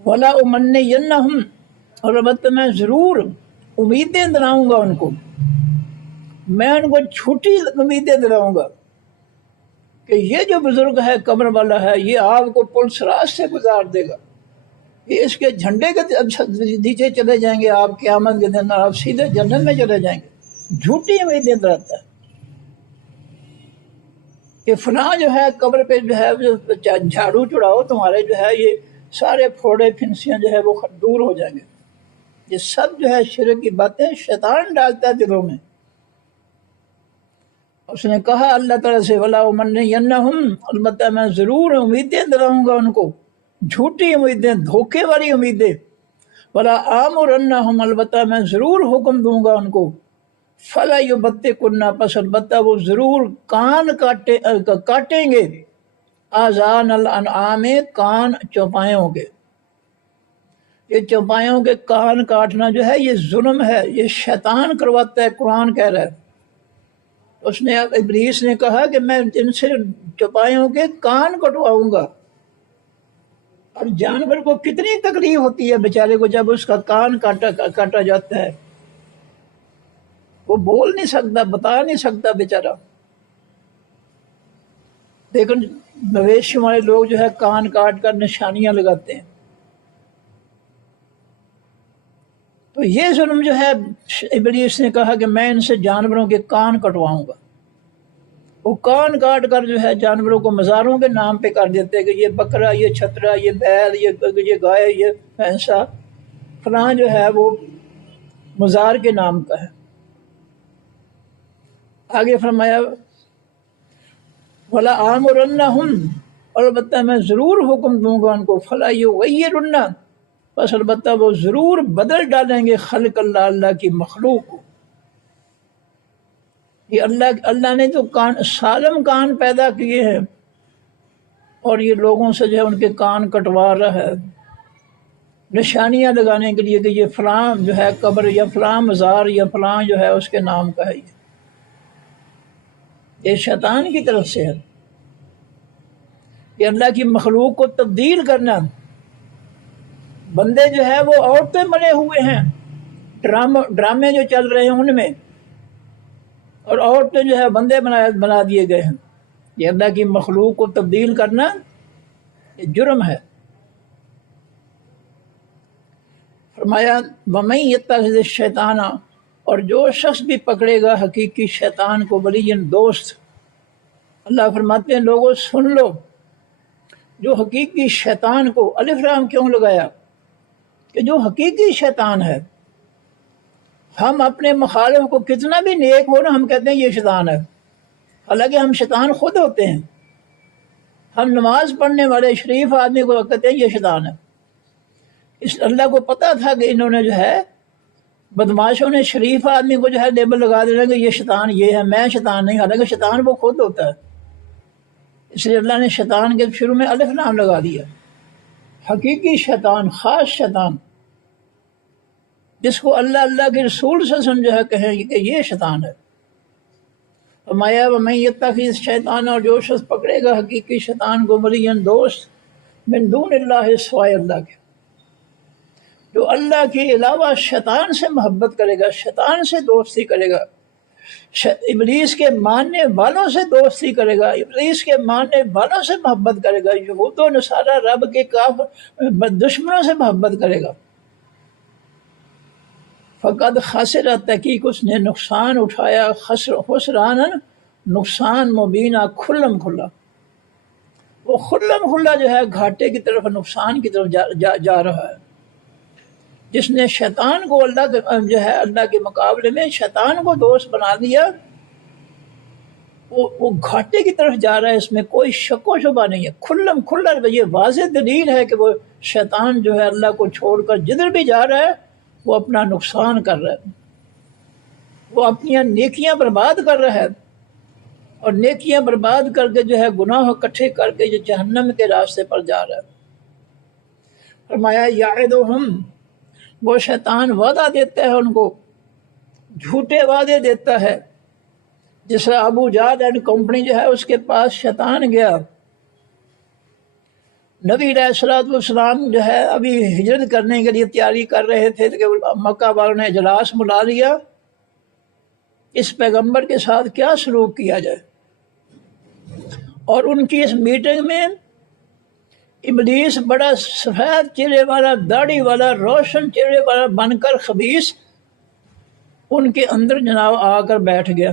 وَلَأُمَنِّيَنَّهُمْ، اور البتہ میں ضرور امیدیں دلاؤں گا ان کو، میں ان کو چھوٹی امیدیں دلاؤں گا کہ یہ جو بزرگ ہے قبر والا ہے یہ آپ کو پل صراط سے گزار دے گا، یہ اس کے جھنڈے کے نیچے چلے جائیں گے آپ قیامت کے دن، آپ سیدھے جنت میں چلے جائیں گے۔ جھوٹی امیدیں دلاتا ہے کہ فلاں جو ہے قبر پہ جو ہے جھاڑو چڑھاؤ تمہارے جو ہے یہ سارے پھوڑے پھنسیاں جو ہے وہ دور ہو جائیں گے۔ یہ سب جو ہے شرک کی باتیں شیطان ڈالتا ہے دلوں میں۔ اس نے کہا اللہ تعالیٰ سے وَلَأُمَنِّيَنَّهُمْ، البتہ میں ضرور امیدیں دلاؤں گا ان کو، جھوٹی امیدیں، دھوکے والی امیدیں۔ وَلَآمُرَنَّهُمْ، البتہ میں ضرور حکم دوں گا ان کو، فَلَا يُبَتِّكُنَّ، پس البتہ وہ ضرور کان کاٹیں گے، آذان الانعام، کان چوپایوں کے۔ یہ چوپایوں کے کان کاٹنا جو ہے یہ ظلم ہے، یہ شیطان کرواتا ہے، قرآن کہہ رہا ہے۔ اس نے ابلیس نے کہا کہ میں ان سے چوپایوں کے کان کٹواؤں گا، اور جانور کو کتنی تکلیف ہوتی ہے بیچارے کو جب اس کا کان کاٹا جاتا ہے، وہ بول نہیں سکتا، بتا نہیں سکتا بیچارہ۔ لیکن مویشی والے لوگ جو ہے کان کاٹ کر نشانیاں لگاتے ہیں۔ تو یہ ظلم جو ہے ابلیس نے کہا کہ میں ان سے جانوروں کے کان کٹواؤں گا۔ وہ کان کاٹ کر جو ہے جانوروں کو مزاروں کے نام پہ کر دیتے کہ یہ بکرا، یہ چھترا، یہ بیل، یہ گائے، یہ بھینسا فلاں جو ہے وہ مزار کے نام کا ہے۔ آگے فرمایا وَلَآمُرَنَّهُمْ، اور البتہ میں ضرور حکم دوں گا ان کو، فَلَا يُغَيِّرُنَّ، بس البتہ وہ ضرور بدل ڈالیں گے خلق اللہ، اللہ کی مخلوق کو۔ یہ اللہ نے تو سالم کان پیدا کیے ہیں، اور یہ لوگوں سے جو ہے ان کے کان کٹوا رہا ہے نشانیاں لگانے کے لیے کہ یہ فلاں جو ہے قبر یا فلاں مزار یا فلاں جو ہے اس کے نام کا ہے۔ یہ شیطان کی طرف سے ہے، یہ اللہ کی مخلوق کو تبدیل کرنا۔ بندے جو ہے وہ عورتیں بنے ہوئے ہیں، ڈرامے جو چل رہے ہیں ان میں، اور عورتیں جو ہے بندے بنا دیے گئے ہیں۔ یہ اللہ کی مخلوق کو تبدیل کرنا یہ جرم ہے۔ فرمایا وَمَن يَتَّخِذِ الشَّيْطَانَ، اور جو شخص بھی پکڑے گا حقیقی شیطان کو ولیًا، دوست، اللہ فرماتے ہیں لوگوں سن لو، جو حقیقی شیطان کو، الف لام کیوں لگایا کہ جو حقیقی شیطان ہے، ہم اپنے مخالف کو کتنا بھی نیک ہو نا ہم کہتے ہیں یہ شیطان ہے، حالانکہ ہم شیطان خود ہوتے ہیں۔ ہم نماز پڑھنے والے شریف آدمی کو کہتے ہیں یہ شیطان ہے۔ اس اللہ کو پتہ تھا کہ انہوں نے جو ہے بدماشوں نے شریف آدمی کو جو ہے لیبل لگا دینا کہ یہ شیطان یہ ہے، میں شیطان نہیں، حالانکہ شیطان وہ خود ہوتا ہے۔ اس لیے اللہ نے شیطان کے شروع میں الف لام لگا دیا۔ حقیقی شیطان، خاص شیطان، جس کو اللہ اللہ کے رسول صلی اللہ علیہ وسلم جو ہے کہیں کہ یہ شیطان ہے۔ فرمایا وَمَن يَتَّخِذِ الشَّيْطَانَ، اور جو شخص پکڑے گا حقیقی شیطان کو ولیًا دوست من دون اللہ، سوائے اللہ کے، جو اللہ کے علاوہ شیطان سے محبت کرے گا، شیطان سے دوستی کرے گا، ابلیس کے ماننے والوں سے دوستی کرے گا، ابلیس کے ماننے والوں سے محبت کرے گا، یہود و نصارہ رب کے کافر دشمنوں سے محبت کرے گا، فقد خسر، تحقیق اس نے نقصان اٹھایا، خسران نقصان مبینہ، کھلم کھلا، وہ کھلم کھلا جو ہے گھاٹے کی طرف، نقصان کی طرف جا رہا ہے۔ جس نے شیطان کو اللہ کے مقابلے میں شیطان کو دوست بنا دیا، وہ گھاٹے کی طرف جا رہا ہے، اس میں کوئی شک و شبہ نہیں ہے۔ کھلم کھلا، یہ واضح دلیل ہے کہ وہ شیطان جو ہے اللہ کو چھوڑ کر جدھر بھی جا رہا ہے وہ اپنا نقصان کر رہا ہے، وہ اپنی نیکیاں برباد کر رہا ہے، اور نیکیاں برباد کر کے جو ہے گناہ اکٹھے کر کے جو جہنم کے راستے پر جا رہا ہے۔ فرمایا یعدہم، وہ شیطان وعدہ دیتا ہے ان کو، جھوٹے وعدے دیتا ہے۔ جس طرح ابو جہل اینڈ کمپنی جو ہے اس کے پاس شیطان گیا، نبی علیہ الصلوۃ والسلام جو ہے ابھی ہجرت کرنے کے لیے تیاری کر رہے تھے کہ مکہ والوں نے اجلاس بلا لیا، اس پیغمبر کے ساتھ کیا سلوک کیا جائے، اور ان کی اس میٹنگ میں ابلیس بڑا سفید چہرے والا، داڑھی والا، روشن چہرے والا بن کر خبیث ان کے اندر جناب آ کر بیٹھ گیا۔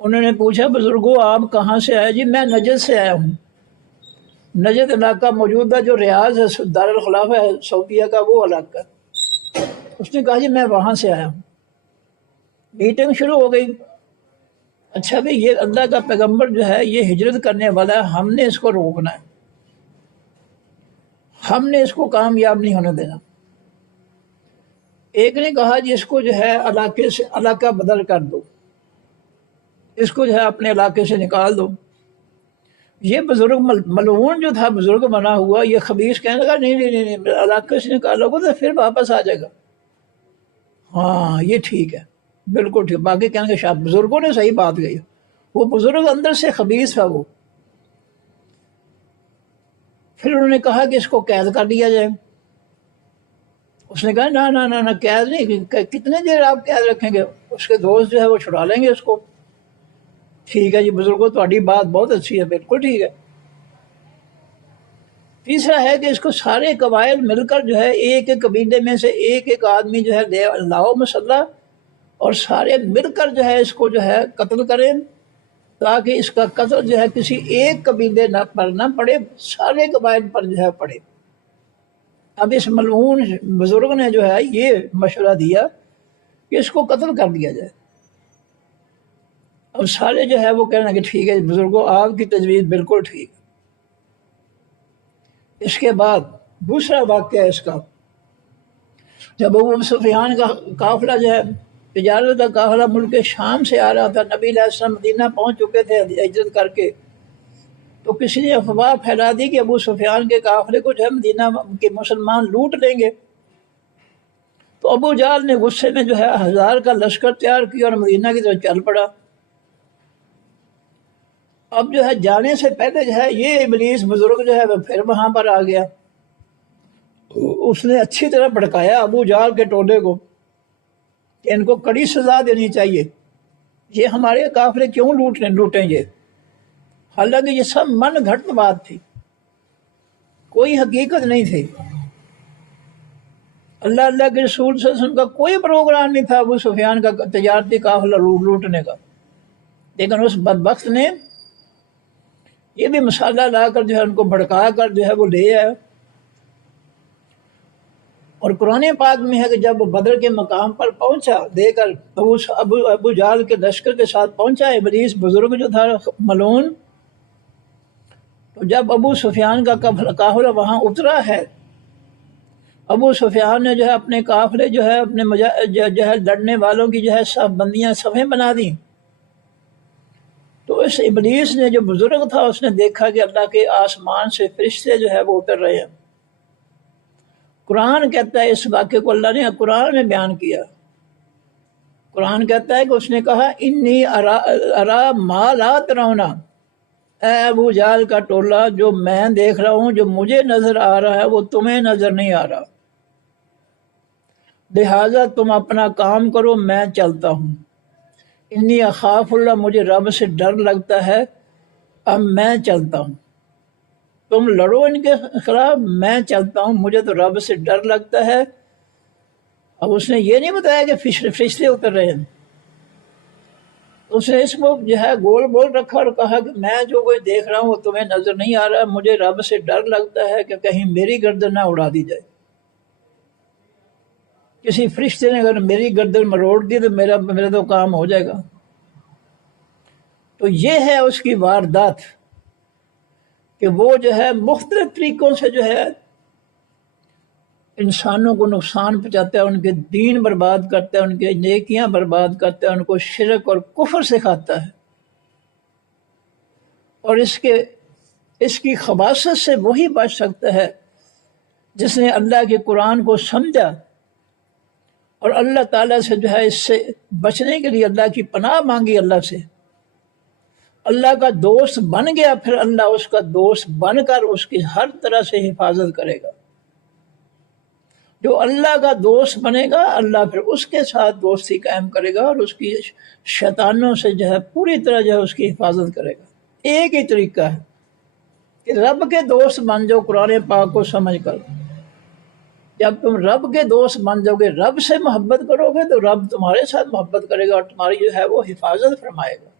انہوں نے پوچھا بزرگوں آپ کہاں سے آئے؟ جی میں نجد سے آیا ہوں۔ نجد علاقہ موجودہ جو ریاض ہے، دارالخلافہ ہے سعودیہ کا، وہ علاقہ۔ اس نے کہا جی میں وہاں سے آیا ہوں۔ میٹنگ شروع ہو گئی۔ اچھا بھئی یہ اللہ کا پیغمبر جو ہے یہ ہجرت کرنے والا ہے، ہم نے اس کو روکنا ہے، ہم نے اس کو کامیاب نہیں ہونے دینا۔ ایک نے کہا جی اس کو جو ہے علاقے سے علاقہ بدل کر دو، اس کو جو ہے اپنے علاقے سے نکال دو۔ یہ بزرگ ملعون جو تھا، بزرگ بنا ہوا، یہ خبیث کہنے لگا نہیں نہیں نہیں، علاقے سے نکالو گے تو پھر واپس آ جائے گا۔ ہاں یہ ٹھیک ہے، بالکل ٹھیک۔ باقی کہنے کہ شاید بزرگوں نے صحیح بات کہی، وہ بزرگ اندر سے خبیث تھا وہ۔ پھر انہوں نے کہا کہ اس کو قید کر دیا جائے۔ اس نے کہا نہ نہ نہ نہ، قید نہیں، کتنے دیر آپ قید رکھیں گے؟ اس کے دوست جو ہے وہ چھڑا لیں گے اس کو۔ ٹھیک ہے جی بزرگوں، تمہاری بات بہت اچھی ہے، بالکل ٹھیک ہے۔ تیسرا ہے کہ اس کو سارے قبائل مل کر جو ہے ایک ایک قبیلے میں سے ایک ایک آدمی جو ہے لاؤ مسلح، اور سارے مل کر جو ہے اس کو جو ہے قتل کریں، تاکہ اس کا قتل جو ہے کسی ایک قبیلے پر نہ پڑے، سارے قبائل پر جو ہے پڑے۔ اب اس ملعون بزرگ نے جو ہے یہ مشورہ دیا کہ اس کو قتل کر دیا جائے۔ اب سارے جو ہے وہ کہنا کہ ٹھیک ہے بزرگوں، آپ کی تجویز بالکل ٹھیک۔ اس کے بعد دوسرا واقعہ ہے اس کا، جب ابو سفیان کا قافلہ جو ہے تجارت کا قافلہ ملک شام سے آ رہا تھا، نبی علیہ السلام مدینہ پہنچ چکے تھے ہجرت کر کے، تو کسی نے افواہ پھیلا دی کہ ابو سفیان کے قافلے کو جو ہے مدینہ کے مسلمان لوٹ لیں گے۔ تو ابو جہل نے غصے میں جو ہے 1000 کا لشکر تیار کیا اور مدینہ کی طرف چل پڑا۔ اب جو ہے جانے سے پہلے جو ہے یہ ابلیس بزرگ جو ہے وہ پھر وہاں پر آ گیا۔ اس نے اچھی طرح بھڑکایا ابو جہل کے ٹولے کو کہ ان کو کڑی سزا دینی چاہیے، یہ ہمارے قافلے کیوں لوٹیں یہ؟ حالانکہ یہ سب من گھڑت بات تھی، کوئی حقیقت نہیں تھی۔ اللہ کے رسول صلی اللہ علیہ وسلم کا کوئی پروگرام نہیں تھا ابو سفیان کا تجارتی قافلہ لوٹنے کا، لیکن اس بدبخت نے یہ بھی مسالہ لا کر جو ہے ان کو بھڑکا کر جو ہے وہ لے آیا۔ اور قرآن پاک میں ہے کہ جب بدر کے مقام پر پہنچا، دے کر ابو جہل کے لشکر کے ساتھ پہنچا ابلیس بزرگ جو تھا ملعون، تو جب ابو سفیان کا قافلہ وہاں اترا ہے، ابو سفیان نے جو ہے اپنے قافلے جو ہے اپنے جو ہے لڑنے والوں کی جو ہے سب بندیاں صفیں بنا دیں، تو اس ابلیس نے جو بزرگ تھا اس نے دیکھا کہ اللہ کے آسمان سے فرشتے جو ہے وہ اتر رہے ہیں. قرآن کہتا ہے اس واقعے کو اللہ نے قرآن میں بیان کیا. قرآن کہتا ہے کہ اس نے کہا انی ارا ما لا ترون، اے ابو جہل کا ٹولہ، جو میں دیکھ رہا ہوں، جو مجھے نظر آ رہا ہے وہ تمہیں نظر نہیں آ رہا، لہٰذا تم اپنا کام کرو، میں چلتا ہوں. انی اخاف اللہ، مجھے رب سے ڈر لگتا ہے، اب میں چلتا ہوں. تم لڑو ان کے خلاف، میں چلتا ہوں، مجھے تو رب سے ڈر لگتا ہے. اب اس نے یہ نہیں بتایا کہ فرشتے اتر رہے ہیں، اس نے اس کو جو ہے گول بول رکھا اور کہا کہ میں جو کوئی دیکھ رہا ہوں وہ تمہیں نظر نہیں آ رہا، مجھے رب سے ڈر لگتا ہے کہ کہیں میری گردن نہ اڑا دی جائے. کسی فرشتے نے اگر میری گردن مروڑ دی تو میرا تو کام ہو جائے گا. تو یہ ہے اس کی واردات کہ وہ جو ہے مختلف طریقوں سے جو ہے انسانوں کو نقصان پہنچاتا ہے، ان کے دین برباد کرتا ہے، ان کے نیکیاں برباد کرتا ہے، ان کو شرک اور کفر سکھاتا ہے. اور اس کی خباثت سے وہی بچ سکتا ہے جس نے اللہ کے قرآن کو سمجھا اور اللہ تعالیٰ سے جو ہے اس سے بچنے کے لیے اللہ کی پناہ مانگی، اللہ سے اللہ کا دوست بن گیا. پھر اللہ اس کا دوست بن کر اس کی ہر طرح سے حفاظت کرے گا. جو اللہ کا دوست بنے گا اللہ پھر اس کے ساتھ دوستی قائم کرے گا اور اس کی شیطانوں سے جو ہے پوری طرح جو ہے اس کی حفاظت کرے گا. ایک ہی طریقہ ہے کہ رب کے دوست بن جاؤ قرآن پاک کو سمجھ کر. جب تم رب کے دوست بن جاؤ گے، رب سے محبت کرو گے تو رب تمہارے ساتھ محبت کرے گا اور تمہاری جو ہے وہ حفاظت فرمائے گا.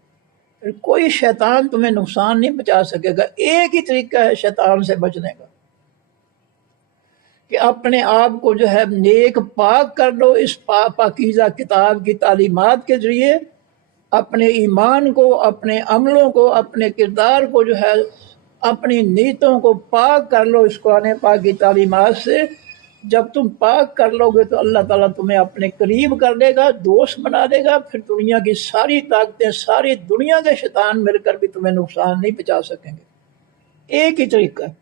پھر کوئی شیطان تمہیں نقصان نہیں پہنچا سکے گا. ایک ہی طریقہ ہے شیطان سے بچنے کا کہ اپنے آپ کو جو ہے نیک پاک کر لو اس پاکیزہ کتاب کی تعلیمات کے ذریعے. اپنے ایمان کو، اپنے عملوں کو، اپنے کردار کو جو ہے اپنی نیتوں کو پاک کر لو اس قرآن پاک کی تعلیمات سے. جب تم پاک کر لو گے تو اللہ تعالیٰ تمہیں اپنے قریب کر لے گا، دوست بنا دے گا. پھر دنیا کی ساری طاقتیں، ساری دنیا کے شیطان مل کر بھی تمہیں نقصان نہیں پہنچا سکیں گے. ایک ہی طریقہ ہے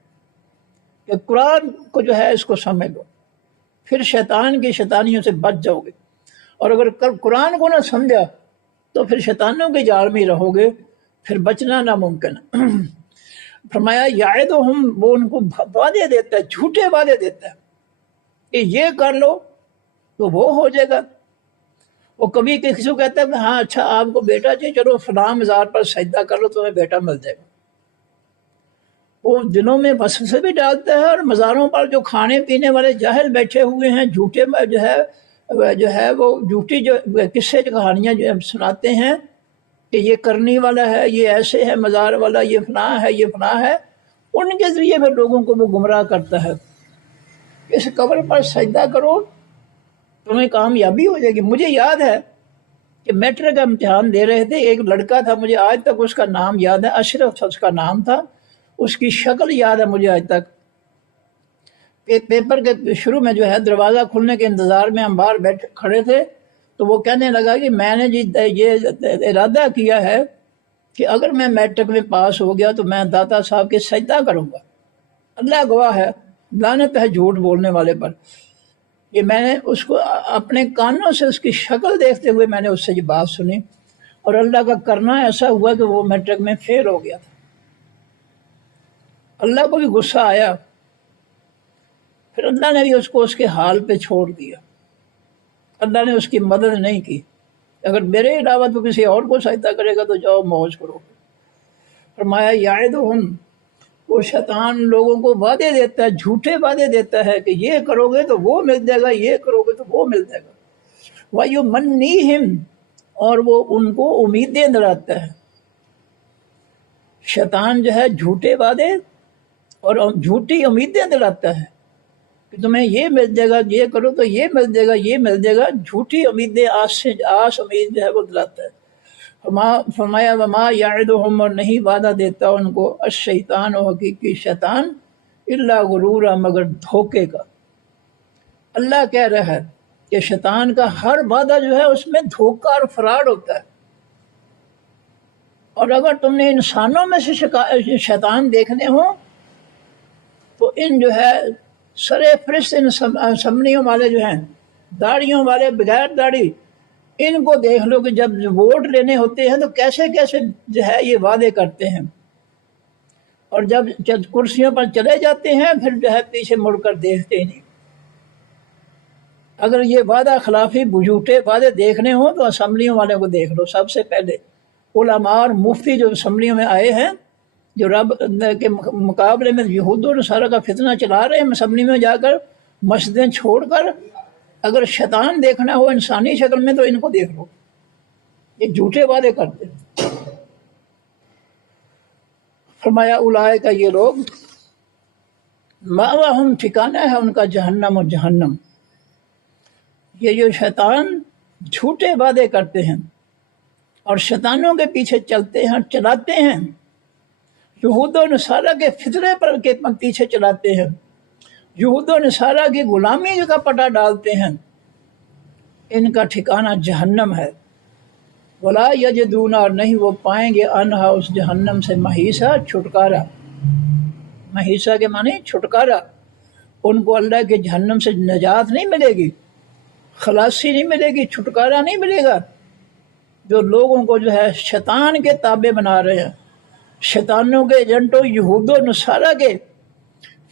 کہ قرآن کو جو ہے اس کو سمجھ لو، پھر شیطان کی شیطانیوں سے بچ جاؤ گے. اور اگر قرآن کو نہ سمجھا تو پھر شیطانوں کے جال میں رہو گے، پھر بچنا ناممکن. فرمایا یعدہم، وہ ان کو وعدے دیتا ہے، جھوٹے وعدے دیتا ہے کہ یہ کر لو تو وہ ہو جائے گا. وہ کبھی کسی کو کہتا ہے کہ ہاں اچھا آپ کو بیٹا چاہیے، چلو فلاں مزار پر سجدہ کر لو تمہیں بیٹا مل جائے گا. وہ دنوں میں وسوسے بھی ڈالتا ہے. اور مزاروں پر جو کھانے پینے والے جاہل بیٹھے ہوئے ہیں، جھوٹے جو ہے وہ جھوٹی جو قصے کہانیاں جو سناتے ہیں کہ یہ کرنی والا ہے، یہ ایسے ہے، مزار والا یہ فلاں ہے، یہ فلاں ہے، ان کے ذریعے پھر لوگوں کو وہ گمراہ کرتا ہے. اس قبر پر سجدہ کرو تمہیں کامیابی ہو جائے گی. مجھے یاد ہے کہ میٹرک کا امتحان دے رہے تھے، ایک لڑکا تھا، مجھے آج تک اس کا نام یاد ہے، اشرف اس کا نام تھا، اس کی شکل یاد ہے مجھے آج تک. پیپر کے شروع میں جو ہے دروازہ کھلنے کے انتظار میں ہم باہر بیٹھ کھڑے تھے تو وہ کہنے لگا کہ میں نے یہ ارادہ کیا ہے کہ اگر میں میٹرک میں پاس ہو گیا تو میں داتا صاحب کے سجدہ کروں گا. اللہ گواہ ہے، لعنت ہے جھوٹ بولنے والے پر، کہ میں نے اس کو اپنے کانوں سے اس کی شکل دیکھتے ہوئے میں نے اس سے یہ بات سنی. اور اللہ کا کرنا ایسا ہوا کہ وہ میٹرک میں فیل ہو گیا تھا. اللہ کو بھی غصہ آیا، پھر اللہ نے بھی اس کو اس کے حال پہ چھوڑ دیا. اللہ نے اس کی مدد نہیں کی. اگر میرے علاوہ تو کسی اور کو سجدہ کرے گا تو جاؤ موج کرو. فرمایا یعدہم، وہ شیطان لوگوں کو وعدے دیتا ہے، جھوٹے وعدے دیتا ہے کہ یہ کرو گے تو وہ مل جائے گا، یہ کرو گے تو وہ مل جائے گا. وَيُمَنِّيهِمْ، اور وہ ان کو امیدیں دلاتا ہے. شیطان جو ہے جھوٹے وعدے اور جھوٹی امیدیں دلاتا ہے کہ تمہیں یہ مل جائے گا، یہ کرو تو یہ مل جائے گا، یہ مل جائے گا. جھوٹی امیدیں آس امید جو ہے وہ دلاتا ہے. فرمایا وما یعدہم، اور نہیں وعدہ دیتا ان کو الشیطان و حقیقی شیطان الا غرورا، مگر دھوکے کا. اللہ کہہ رہا ہے کہ شیطان کا ہر وعدہ جو ہے اس میں دھوکہ اور فراڈ ہوتا ہے. اور اگر تم نے انسانوں میں سے شیطان دیکھنے ہوں تو ان جو ہے سرے فرست ان سمنیوں والے جو ہیں، داڑھیوں والے، بغیر داڑھی، ان کو دیکھ لو کہ جب ووٹ لینے ہوتے ہیں تو کیسے کیسے جو ہے یہ وعدے کرتے ہیں، اور جب کرسیوں پر چلے جاتے ہیں پھر جو ہے پیچھے مڑ کر دیکھتے نہیں۔ اگر یہ وعدہ خلافی جھوٹے وعدے دیکھنے ہوں تو اسمبلیوں والے کو دیکھ لو۔ سب سے پہلے علماء اور مفتی جو اسمبلیوں میں آئے ہیں، جو رب کے مقابلے میں یہود و نصارہ کا فتنہ چلا رہے ہیں، اسمبلی میں جا کر مسجدیں چھوڑ کر اگر شیطان دیکھنا ہو انسانی شکل میں تو ان کو دیکھ لو، یہ جھوٹے وعدے کرتے ہیں۔ فرمایا اولائے کا یہ لوگ مأواہم ٹھکانہ ہے ان کا جہنم، اور جہنم۔ یہ جو شیطان جھوٹے وعدے کرتے ہیں اور شیطانوں کے پیچھے چلتے ہیں، چلاتے ہیں، یہود و نصارہ کے فتنے پر کے پیچھے چلاتے ہیں، یہود و نصارہ کی غلامی کا پٹا ڈالتے ہیں، ان کا ٹھکانہ جہنم ہے۔ ولا یجدون، اور نہیں وہ پائیں گے عنہا اس جہنم سے محیصہ، چھٹکارا۔ محیصہ کے معنی چھٹکارا، ان کو اللہ کے جہنم سے نجات نہیں ملے گی، خلاصی نہیں ملے گی، چھٹکارا نہیں ملے گا۔ جو لوگوں کو جو ہے شیطان کے تابع بنا رہے ہیں، شیطانوں کے ایجنٹوں یہود و نصارہ کے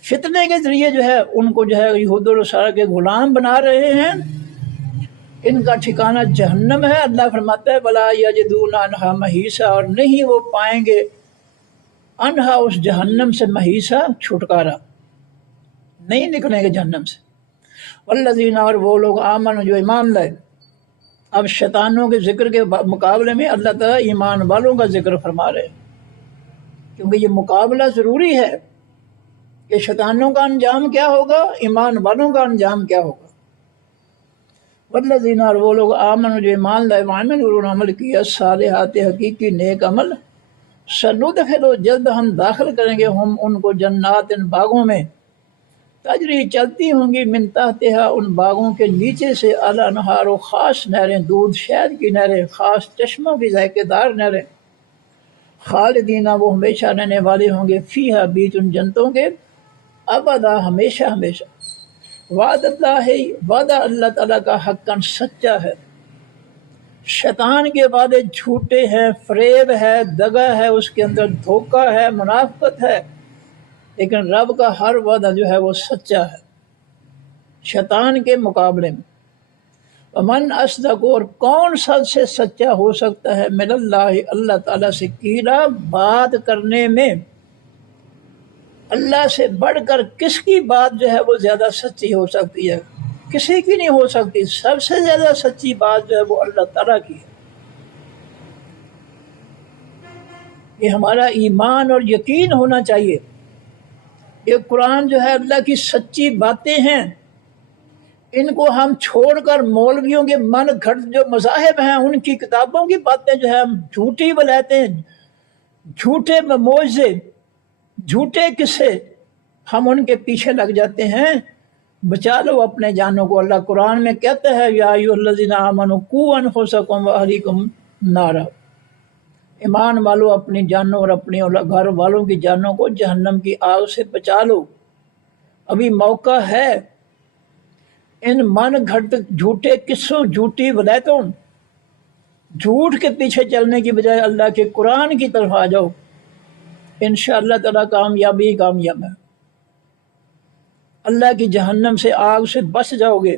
فتنے کے ذریعے جو ہے ان کو جو ہے یہود و نصارہ کے غلام بنا رہے ہیں، ان کا ٹھکانہ جہنم ہے۔ اللہ فرماتا ہے ولا یجدون عنہا محیصہ، اور نہیں وہ پائیں گے عنہا اس جہنم سے محیصہ، چھٹکارا، نہیں نکلیں گے جہنم سے۔ والذین، اور وہ لوگ آمن جو ایمان لائے۔ اب شیطانوں کے ذکر کے مقابلے میں اللہ تعالیٰ ایمان والوں کا ذکر فرما رہے ہیں، کیونکہ یہ مقابلہ ضروری ہے کہ شیطانوں کا انجام کیا ہوگا، ایمان والوں کا انجام کیا ہوگا۔ والذین، اور وہ لوگ آمن جو ایمان لائے، وعملوا اور عمل کیا، صالحات حقیقی نیک عمل، سندخلوا جلد ہم داخل کریں گے ہم ان کو جنات ان باغوں میں، تجری چلتی ہوں گی من تحتہا ان باغوں کے نیچے سے، الانہار خاص نہریں، دودھ شہد کی نہریں، خاص چشموں کی ذائقہ دار نہریں، خالدین وہ ہمیشہ رہنے والے ہوں گے، فیہا بیچ ان جنتوں کے، ابدا ہمیشہ ہمیشہ۔ وعد اللہ، وعدہ اللہ تعالیٰ کا حقاً سچا ہے۔ شیطان کے وعدے جھوٹے ہیں، فریب ہے، دغا ہے، اس کے اندر دھوکہ ہے، منافقت ہے، لیکن رب کا ہر وعدہ جو ہے وہ سچا ہے شیطان کے مقابلے میں۔ ومن اصدق، اور کون سب سے سچا ہو سکتا ہے، من اللہ، اللہ تعالیٰ سے، قیلا بات کرنے میں، اللہ سے بڑھ کر کس کی بات جو ہے وہ زیادہ سچی ہو سکتی ہے؟ کسی کی نہیں ہو سکتی، سب سے زیادہ سچی بات جو ہے وہ اللہ تعالیٰ کی ہے۔ یہ ہمارا ایمان اور یقین ہونا چاہیے۔ یہ قرآن جو ہے اللہ کی سچی باتیں ہیں، ان کو ہم چھوڑ کر مولویوں کے من گھڑت جو مذاہب ہیں ان کی کتابوں کی باتیں جو ہے ہم جھوٹی بلاتے ہیں، جھوٹے معجزے، جھوٹے قصے، ہم ان کے پیچھے لگ جاتے ہیں۔ بچا لو اپنے جانوں کو۔ اللہ قرآن میں کہتا ہے یا ایھا الذین آمنوا قوا انفسکم واہلیکم نارا، ایمان والو اپنی جانوں اور اپنی گھر والوں کی جانوں کو جہنم کی آگ سے بچا لو۔ ابھی موقع ہے، ان من گھڑت جھوٹے قصوں، جھوٹی ولایتوں، جھوٹ کے پیچھے چلنے کی بجائے اللہ کے قرآن کی طرف آ جاؤ، انشاءاللہ تعالیٰ کامیابی ہی کامیاب ہے، اللہ کی جہنم سے آگ سے بچ جاؤ گے۔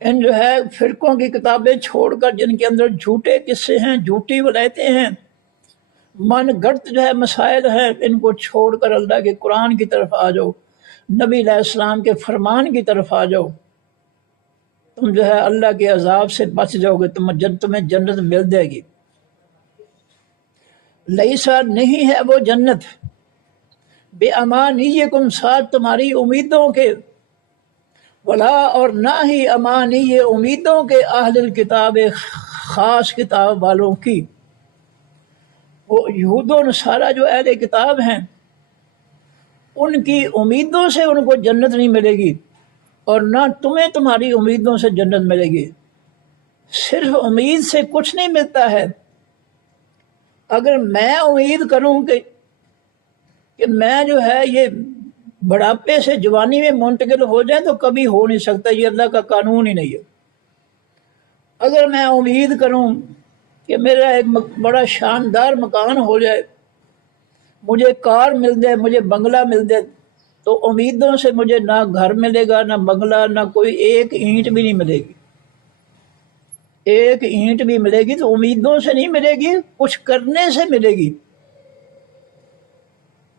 ان جو ہے فرقوں کی کتابیں چھوڑ کر جن کے اندر جھوٹے قصے ہیں، جھوٹی ولایتیں ہیں، من گھڑت جو ہے مسائل ہیں، ان کو چھوڑ کر اللہ کے قرآن کی طرف آ جاؤ، نبی علیہ السلام کے فرمان کی طرف آ جاؤ، تم جو ہے اللہ کے عذاب سے بچ جاؤ گے، تمہیں جنت مل جائے گی۔ لیسا نہیں ہے وہ جنت، بے امانیکم ساتھ تمہاری امیدوں کے، ولا اور نہ ہی امانی امیدوں کے، اہل الکتاب خاص کتاب والوں کی۔ وہ یہود و نصارہ جو اہل کتاب ہیں ان کی امیدوں سے ان کو جنت نہیں ملے گی، اور نہ تمہیں تمہاری امیدوں سے جنت ملے گی۔ صرف امید سے کچھ نہیں ملتا ہے، اگر میں امید کروں کہ میں جو ہے یہ بڑھاپے سے جوانی میں منتقل ہو جائیں تو کبھی ہو نہیں سکتا، یہ اللہ کا قانون ہی نہیں ہے۔ اگر میں امید کروں کہ میرا ایک بڑا شاندار مکان ہو جائے، مجھے کار مل جائے، مجھے بنگلہ مل جائے، تو امیدوں سے مجھے نہ گھر ملے گا، نہ بنگلہ، نہ کوئی ایک اینٹ بھی نہیں ملے گی۔ ایک اینٹ بھی ملے گی تو امیدوں سے نہیں ملے گی، کچھ کرنے سے ملے گی،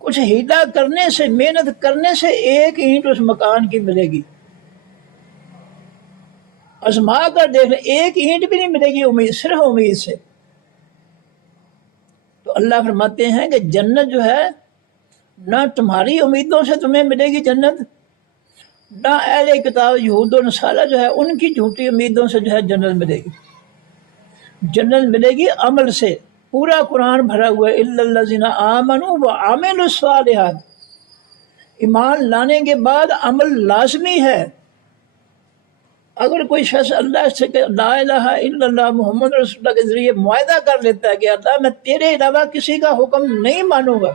کچھ ہیلا کرنے سے، محنت کرنے سے ایک اینٹ اس مکان کی ملے گی۔ آزما کر دیکھ لیں، ایک اینٹ بھی نہیں ملے گی امید، صرف امید سے۔ تو اللہ فرماتے ہیں کہ جنت جو ہے نہ تمہاری امیدوں سے تمہیں ملے گی جنت، نہ اہل کتاب یہود و نصارہ جو ہے ان کی جھوٹی امیدوں سے جو ہے جنت ملے گی۔ جنت ملے گی عمل سے۔ پورا قرآن بھرا ہوا ہے الا الذین آمنوا وعملوا الصالحات، ایمان لانے کے بعد عمل لازمی ہے۔ اگر کوئی شخص اللہ سے کہ لا الہ الا اللہ محمد رسول اللہ کے ذریعے معاہدہ کر لیتا ہے کہ اللہ میں تیرے علاوہ کسی کا حکم نہیں مانوں گا،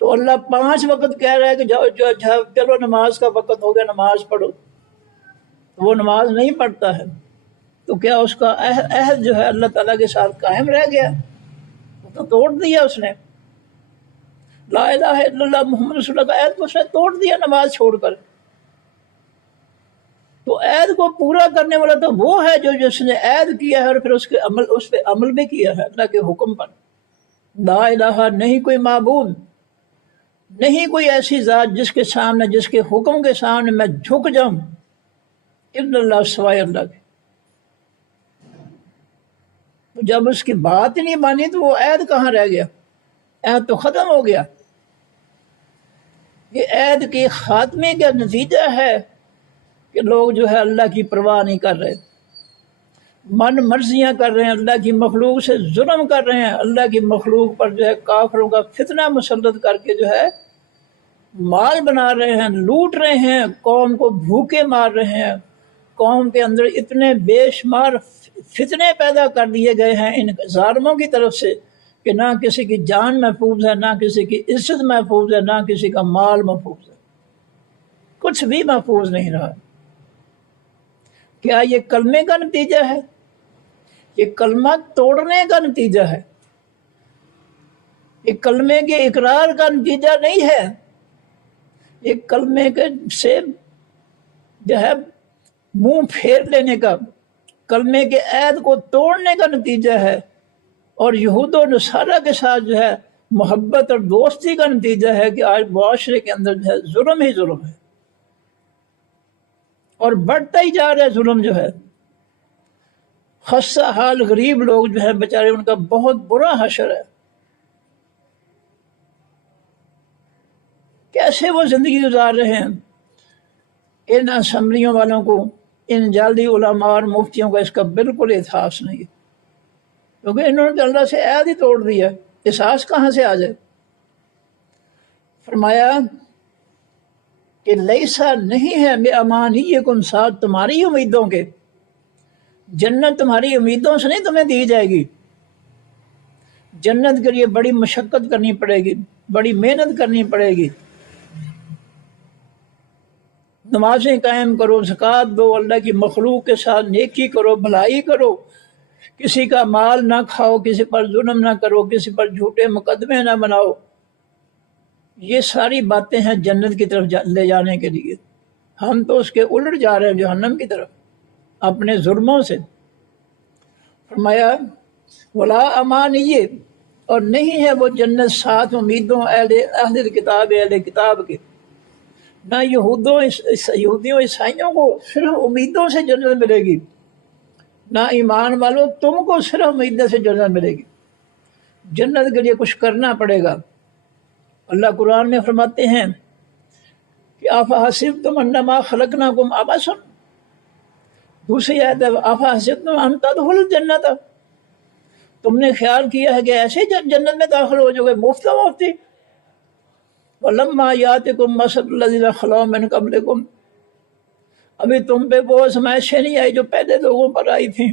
تو اللہ 5 وقت کہہ رہا ہے کہ جاؤ چلو نماز کا وقت ہو گیا، نماز پڑھو، تو وہ نماز نہیں پڑھتا ہے، تو کیا اس کا عہد جو ہے اللہ تعالیٰ کے ساتھ قائم رہ گیا؟ وہ تو توڑ دیا اس نے۔ لا الہ الا اللہ محمد رسول اللہ کا عہد کو اس نے توڑ دیا نماز چھوڑ کر۔ تو عہد کو پورا کرنے والا تو وہ ہے جو جس نے عہد کیا ہے اور پھر اس پہ عمل بھی کیا ہے اللہ کے حکم پر۔ لا الہ، نہیں کوئی معبود، نہیں کوئی ایسی ذات جس کے سامنے، جس کے حکم کے سامنے میں جھک جاؤں، الا اللہ، سوائے اللہ کے۔ جب اس کی بات نہیں مانی تو وہ عہد کہاں رہ گیا؟ عہد تو ختم ہو گیا۔ یہ عہد کے خاتمے کا نتیجہ ہے کہ لوگ جو ہے اللہ کی پرواہ نہیں کر رہے، من مرضیاں کر رہے ہیں، اللہ کی مخلوق سے ظلم کر رہے ہیں، اللہ کی مخلوق پر جو ہے کافروں کا فتنہ مسلط کر کے جو ہے مال بنا رہے ہیں، لوٹ رہے ہیں، قوم کو بھوکے مار رہے ہیں، قوم کے اندر اتنے بے شمار فتنے پیدا کر دیے گئے ہیں ان ظالموں کی طرف سے کہ نہ کسی کی جان محفوظ ہے، نہ کسی کی عزت محفوظ ہے، نہ کسی کا مال محفوظ ہے، کچھ بھی محفوظ نہیں رہا۔ کیا یہ کلمے کا نتیجہ ہے؟ یہ کلمہ توڑنے کا نتیجہ ہے، یہ کلمے کے اقرار کا نتیجہ نہیں ہے، یہ کلمے سے جو ہے منہ پھیر لینے کا، کلمے کے عہد کو توڑنے کا نتیجہ ہے، اور یہود و نصارہ کے ساتھ جو ہے محبت اور دوستی کا نتیجہ ہے کہ آج معاشرے کے اندر جو ہے ظلم ہی ظلم ہے، اور بڑھتا ہی جا رہا ہے ظلم جو ہے۔ خستہ حال غریب لوگ جو ہے بیچارے، ان کا بہت برا حشر ہے۔ کیسے وہ زندگی گزار رہے ہیں؟ ان اسمبلیوں والوں کو، ان جعلی علماء اور مفتیوں کو اس کا بالکل احساس نہیں ہے، کیونکہ انہوں نے اللہ سے عہد ہی توڑ دیا، احساس کہاں سے آ جائے؟ فرمایا کہ لیسا نہیں ہے بِأَمَانِيِّكُمْ، ساتھ تمہاری امیدوں کے، جنت تمہاری امیدوں سے نہیں تمہیں دی جائے گی۔ جنت کے لیے بڑی مشقت کرنی پڑے گی، بڑی محنت کرنی پڑے گی، نمازیں قائم کرو، زکوٰۃ دو، اللہ کی مخلوق کے ساتھ نیکی کرو، بھلائی کرو، کسی کا مال نہ کھاؤ، کسی پر ظلم نہ کرو، کسی پر جھوٹے مقدمے نہ بناؤ۔ یہ ساری باتیں ہیں جنت کی طرف لے جانے کے لیے، ہم تو اس کے الٹ جا رہے ہیں جہنم کی طرف اپنے ظلموں سے۔ فرمایا ولا امانیہ، اور نہیں ہے وہ جنت ساتھ امیدوں اہل کتاب کے، نہ یہودیوں عیسائیوں کو صرف امیدوں سے جنت ملے گی، نہ ایمان والوں تم کو صرف امیدوں سے جنت ملے گی، جنت کے لیے کچھ کرنا پڑے گا۔ اللہ قرآن میں فرماتے ہیں کہ افحسبتم انما خلقناکم عبثا، دوسری آیت افحسبتم ان تدخلوا الجنۃ، تم نے خیال کیا ہے کہ ایسے جنت میں داخل ہو جاؤ گے مفت مفتی؟ وَلَمَّا يَأْتِكُم مَّثَلُ الَّذِينَ خَلَوْا مِن قَبْلِكُم، ابھی تم پہ وہ آزمائشیں نہیں آئی جو پہلے لوگوں پر آئی تھیں۔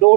2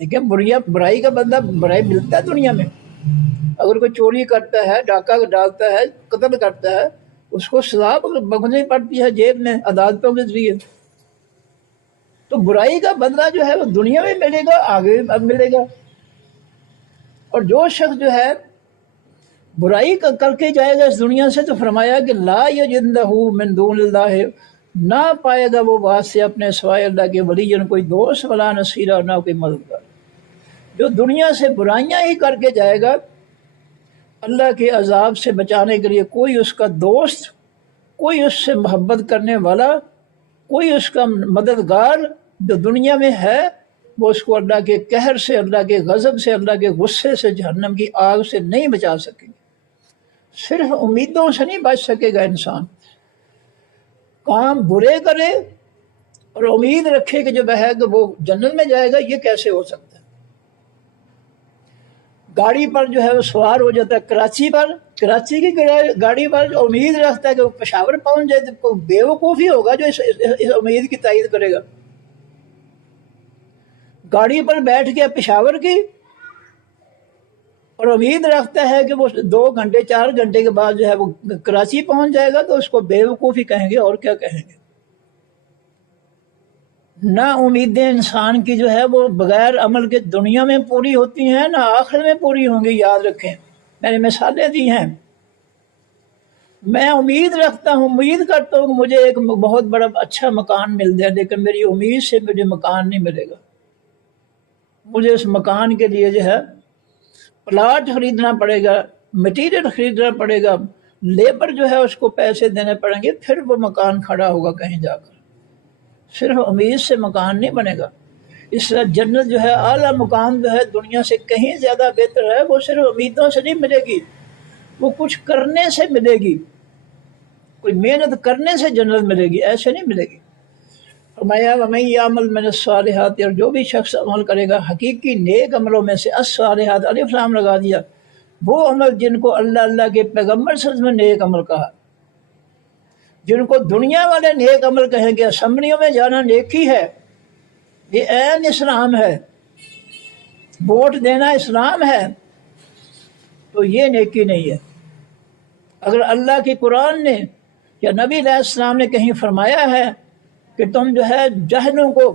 دیکھیں برائی کا بندہ برائی ملتا ہے دنیا میں. اگر کوئی چوری کرتا ہے، ڈاکہ ڈالتا ہے، قتل کرتا ہے، اس کو سزا بھگتنی پڑتی ہے جیل میں عدالتوں کے ذریعے. تو برائی کا بدلہ جو ہے وہ دنیا میں ملے گا، آگے اب ملے گا. اور جو شخص جو ہے برائی کر کے جائے گا اس دنیا سے، تو فرمایا کہ لا یجد لہ من دون اللہ، نہ پائے گا وہ بات سے اپنے سوائے اللہ کے ولی، کوئی دوست ولا نصیرہ، نہ کوئی مددگار. جو دنیا سے برائیاں ہی کر کے جائے گا، اللہ کے عذاب سے بچانے کے لیے کوئی اس کا دوست، کوئی اس سے محبت کرنے والا، کوئی اس کا مددگار جو دنیا میں ہے، وہ اس کو اللہ کے قہر سے، اللہ کے غضب سے، اللہ کے غصے سے، جہنم کی آگ سے نہیں بچا سکیں گے. صرف امیدوں سے نہیں بچ سکے گا انسان. کام برے کرے اور امید رکھے کہ جو ہے کہ وہ جنت میں جائے گا، یہ کیسے ہو سکتا ہے؟ گاڑی پر جو ہے وہ سوار ہو جاتا ہے کراچی کی گاڑی پر، جو امید رکھتا ہے کہ وہ پشاور پہنچ جائے، تو بے وقوفی ہوگا جو اس امید کی تائید کرے گا. گاڑی پر بیٹھ کے پشاور کی اور امید رکھتا ہے کہ وہ 2 گھنٹے 4 گھنٹے کے بعد جو ہے وہ کراچی پہنچ جائے گا، تو اس کو بے وقوفی کہیں گے، اور کیا کہیں گے. نہ امیدیں انسان کی جو ہے وہ بغیر عمل کے دنیا میں پوری ہوتی ہیں، نہ آخر میں پوری ہوں گی. یاد رکھیں، میں نے مثالیں دی ہیں. میں امید رکھتا ہوں، امید کرتا ہوں کہ مجھے ایک بہت بڑا اچھا مکان مل جائے، لیکن میری امید سے مجھے مکان نہیں ملے گا. مجھے اس مکان کے لیے جو ہے پلاٹ خریدنا پڑے گا، مٹیریل خریدنا پڑے گا، لیبر جو ہے اس کو پیسے دینے پڑیں گے، پھر وہ مکان کھڑا ہوگا کہیں جا کر. صرف امید سے مکان نہیں بنے گا. اس طرح جنت جو ہے اعلیٰ مقام جو ہے دنیا سے کہیں زیادہ بہتر ہے، وہ صرف امیدوں سے نہیں ملے گی، وہ کچھ کرنے سے ملے گی، کوئی محنت کرنے سے جنت ملے گی، ایسے نہیں ملے گی. فرمایا وَمَن يَعْمَلْ مِنَ الصَّالِحَاتِ، اور جو بھی شخص عمل کرے گا حقیقی نیک عملوں میں سے، الصالحات الف لام لگا دیا، وہ عمل جن کو اللہ کے پیغمبر صلی اللہ علیہ وسلم نے نیک عمل کہا، جن کو دنیا والے نیک عمل کہیں گے. اسمبلیوں میں جانا نیکی ہے، یہ عین اسلام ہے. ووٹ دینا اسلام ہے، تو یہ نیکی نہیں ہے. اگر اللہ کی قرآن نے یا نبی علیہ السلام نے کہیں فرمایا ہے کہ تم جو ہے جہلوں کو،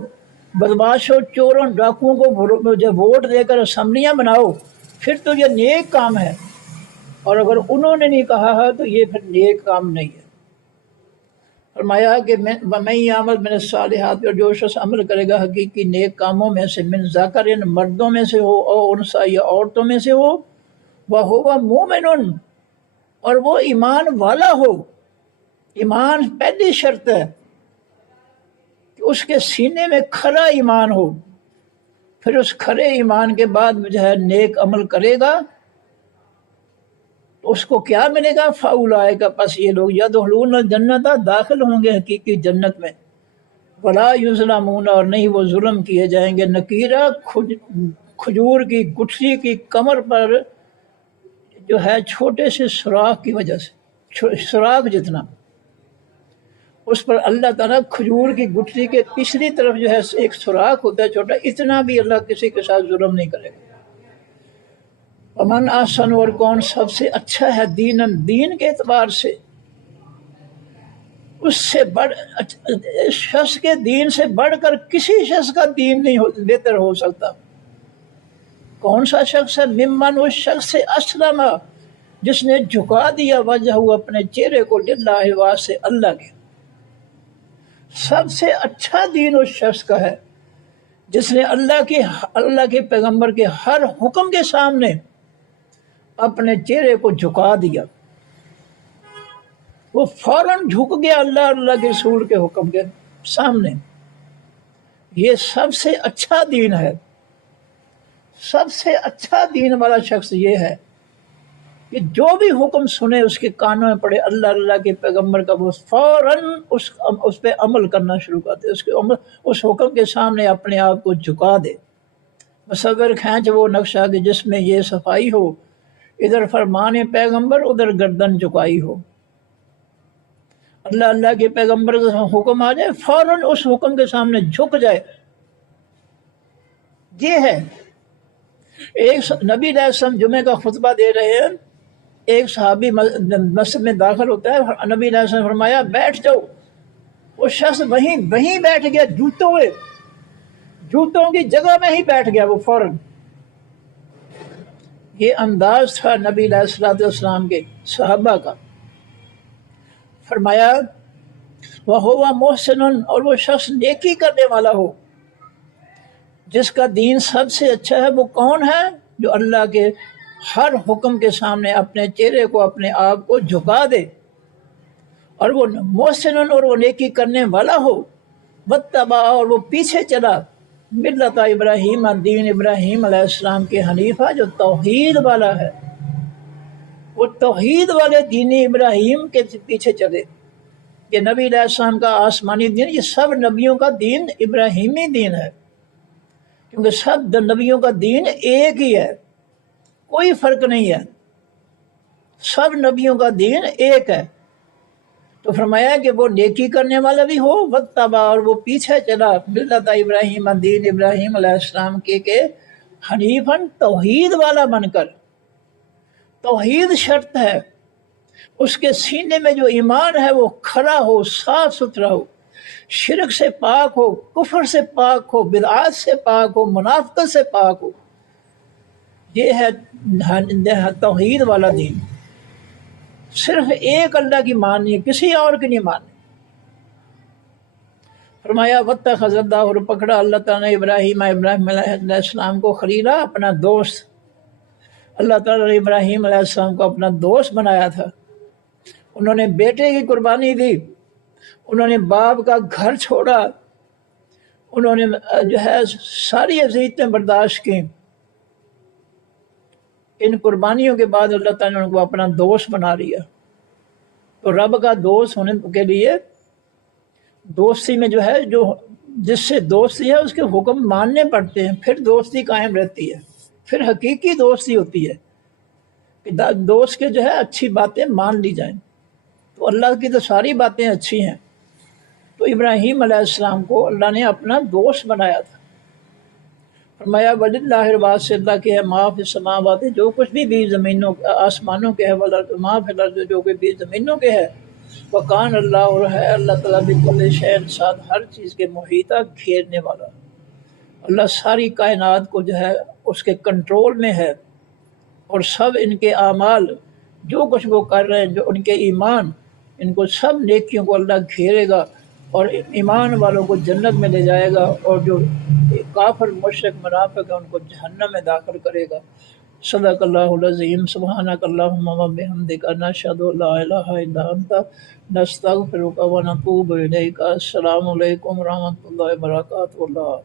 بدماشوں، چوروں، ڈاکوؤں کو جو ووٹ دے کر اسمبلیاں بناؤ، پھر تو یہ نیک کام ہے. اور اگر انہوں نے نہیں کہا ہے تو یہ پھر نیک کام نہیں ہے. فرمایا کہ وَمَن يَعْمَلْ مِنَ الصَّالِحَاتِ، اور جو شخص عمل کرے گا حقیقی نیک کاموں میں سے، من ذکر، مردوں میں سے ہو، اور انثیٰ، یا عورتوں میں سے ہو، وَهُوَ مُؤْمِنٌ، اور وہ ایمان والا ہو. ایمان پہلی شرط ہے کہ اس کے سینے میں کھرا ایمان ہو. پھر اس کھرے ایمان کے بعد جو ہے نیک عمل کرے گا تو اس کو کیا ملے گا؟ فَأُولَٰئِکَ، پس یہ لوگ يَدْخُلُونَ الْجَنَّةَ، داخل ہوں گے حقیقی جنت میں. وَلَا يُظْلَمُونَ، اور نہیں وہ ظلم کیے جائیں گے. نکیرہ کھجور کی گٹھلی کی کمر پر جو ہے چھوٹے سے سوراخ کی وجہ سے، سوراخ جتنا، اس پر اللہ تعالیٰ کھجور کی گٹھلی کے پچھلی طرف جو ہے ایک سوراخ ہوتا ہے چھوٹا، اتنا بھی اللہ کسی کے ساتھ ظلم نہیں کرے گا. ومن احسن، اور کون سب سے اچھا ہے، دین کے اعتبار سے، اس سے شخص کے دین سے بڑھ کر کسی شخص کا دین نہیں بہتر ہو سکتا. کون سا شخص ہے؟ ممن، اس شخص سے اسلم، جس نے جھکا دیا وجہ، اپنے چہرے کو، للہ، واسطے اللہ کے. سب سے اچھا دین اس شخص کا ہے جس نے اللہ کے پیغمبر کے ہر حکم کے سامنے اپنے چہرے کو جھکا دیا. وہ فوراً جھک گیا اللہ کے رسول کے حکم کے سامنے. یہ سب سے اچھا دین ہے. سب سے اچھا دین والا شخص یہ ہے کہ جو بھی حکم سنے اس کے کانوں میں پڑے اللہ کے پیغمبر کا، وہ فوراً اس پہ عمل کرنا شروع کر دے، اس حکم کے سامنے اپنے آپ کو جھکا دے. مصور کھینچ وہ نقشہ کہ جس میں یہ صفائی ہو، ادھر فرمان پیغمبر، ادھر گردن جھکائی ہو. اللہ کے پیغمبر کا حکم آ جائے، فوراً اس حکم کے سامنے جھک جائے. یہ ہے ایک نبی علیہ السلام جمعے کا خطبہ دے رہے ہیں، ایک صحابی مسجد میں داخل ہوتا ہے، نبی علیہ السلام نے فرمایا بیٹھ جاؤ، وہ شخص وہیں بیٹھ گیا، جوتوں کی جگہ میں ہی بیٹھ گیا وہ فوراً۔ یہ انداز تھا نبی علیہ الصلوۃ والسلام کے صحابہ کا۔ فرمایا وَهُوَ مُحْسِنٌ، اور وہ شخص نیکی کرنے والا ہو، جس کا دین سب سے اچھا ہے۔ وہ کون ہے؟ جو اللہ کے ہر حکم کے سامنے اپنے چہرے کو، اپنے آپ کو جھکا دے، اور وہ محسن، اور وہ نیکی کرنے والا ہو، واتبع، اور وہ پیچھے چلا، ملت ابراہیم، دین ابراہیم علیہ السلام کے حنیفہ، جو توحید والا ہے، وہ توحید والے دین ابراہیم کے پیچھے چلے۔ یہ نبی علیہ السلام کا آسمانی دین، یہ سب نبیوں کا دین ابراہیمی دین ہے، کیونکہ سب نبیوں کا دین ایک ہی ہے، کوئی فرق نہیں ہے، سب نبیوں کا دین ایک ہے۔ تو فرمایا کہ وہ نیکی کرنے والا بھی ہو، واتبع، اور وہ پیچھے چلا، ملت ابراہیم، دین ابراہیم علیہ السلام کے حنیفاً، توحید والا بن کر۔ توحید شرط ہے، اس کے سینے میں جو ایمان ہے وہ کھڑا ہو، صاف ستھرا ہو، شرک سے پاک ہو، کفر سے پاک ہو، بدعات سے پاک ہو، منافقت سے پاک ہو۔ یہ ہے توحید والا دین، صرف ایک اللہ کی ماننی ہے، کسی اور کی نہیں ماننی۔ فرمایا واتخذ اللہ، اور پکڑا اللہ تعالیٰ نے ابراہیم علیہ السلام کو خلیلا، اپنا دوست۔ اللہ تعالیٰ نے ابراہیم علیہ السلام کو اپنا دوست بنایا تھا۔ انہوں نے بیٹے کی قربانی دی، انہوں نے باپ کا گھر چھوڑا، انہوں نے جو ہے ساری اذیتیں برداشت کی۔ ان قربانیوں کے بعد اللہ تعالیٰ نے ان کو اپنا دوست بنا لیا۔ تو رب کا دوست ہونے کے لیے دوستی میں جو ہے، جو جس سے دوستی ہے اس کے حکم ماننے پڑتے ہیں، پھر دوستی قائم رہتی ہے، پھر حقیقی دوستی ہوتی ہے کہ دوست کے جو ہے اچھی باتیں مان لی جائیں۔ تو اللہ کی تو ساری باتیں اچھی ہیں، تو ابراہیم علیہ السلام کو اللہ نے اپنا دوست بنایا تھا۔ فرمایا وَلِلَّهِ، البات سے اللہ کے ہے، ما فی السماوات، جو کچھ بھی زمینوں آسمانوں کے ہے، والارض، ما فی الارض، جو کچھ بھی زمینوں کے ہے، وکان اللہ، اور ہے اللہ تعالیٰ بکل شیء، ساتھ ہر چیز کے محیطہ، گھیرنے والا۔ اللہ ساری کائنات کو جو ہے اس کے کنٹرول میں ہے، اور سب ان کے اعمال، جو کچھ وہ کر رہے ہیں، جو ان کے ایمان، ان کو سب نیکیوں کو اللہ گھیرے گا، اور ایمان والوں کو جنت میں لے جائے گا، اور جو کافر مشرک منافق ہے ان کو جہنم میں داخل کرے گا۔ صدق اللہ العظیم۔ سبحانک اللہم و بحمدک، نشہد ان لا الہ الا انت، نستغفرک و نتوب الیک۔ السلام علیکم و رحمۃ اللہ وبرکاتہ۔ اللہ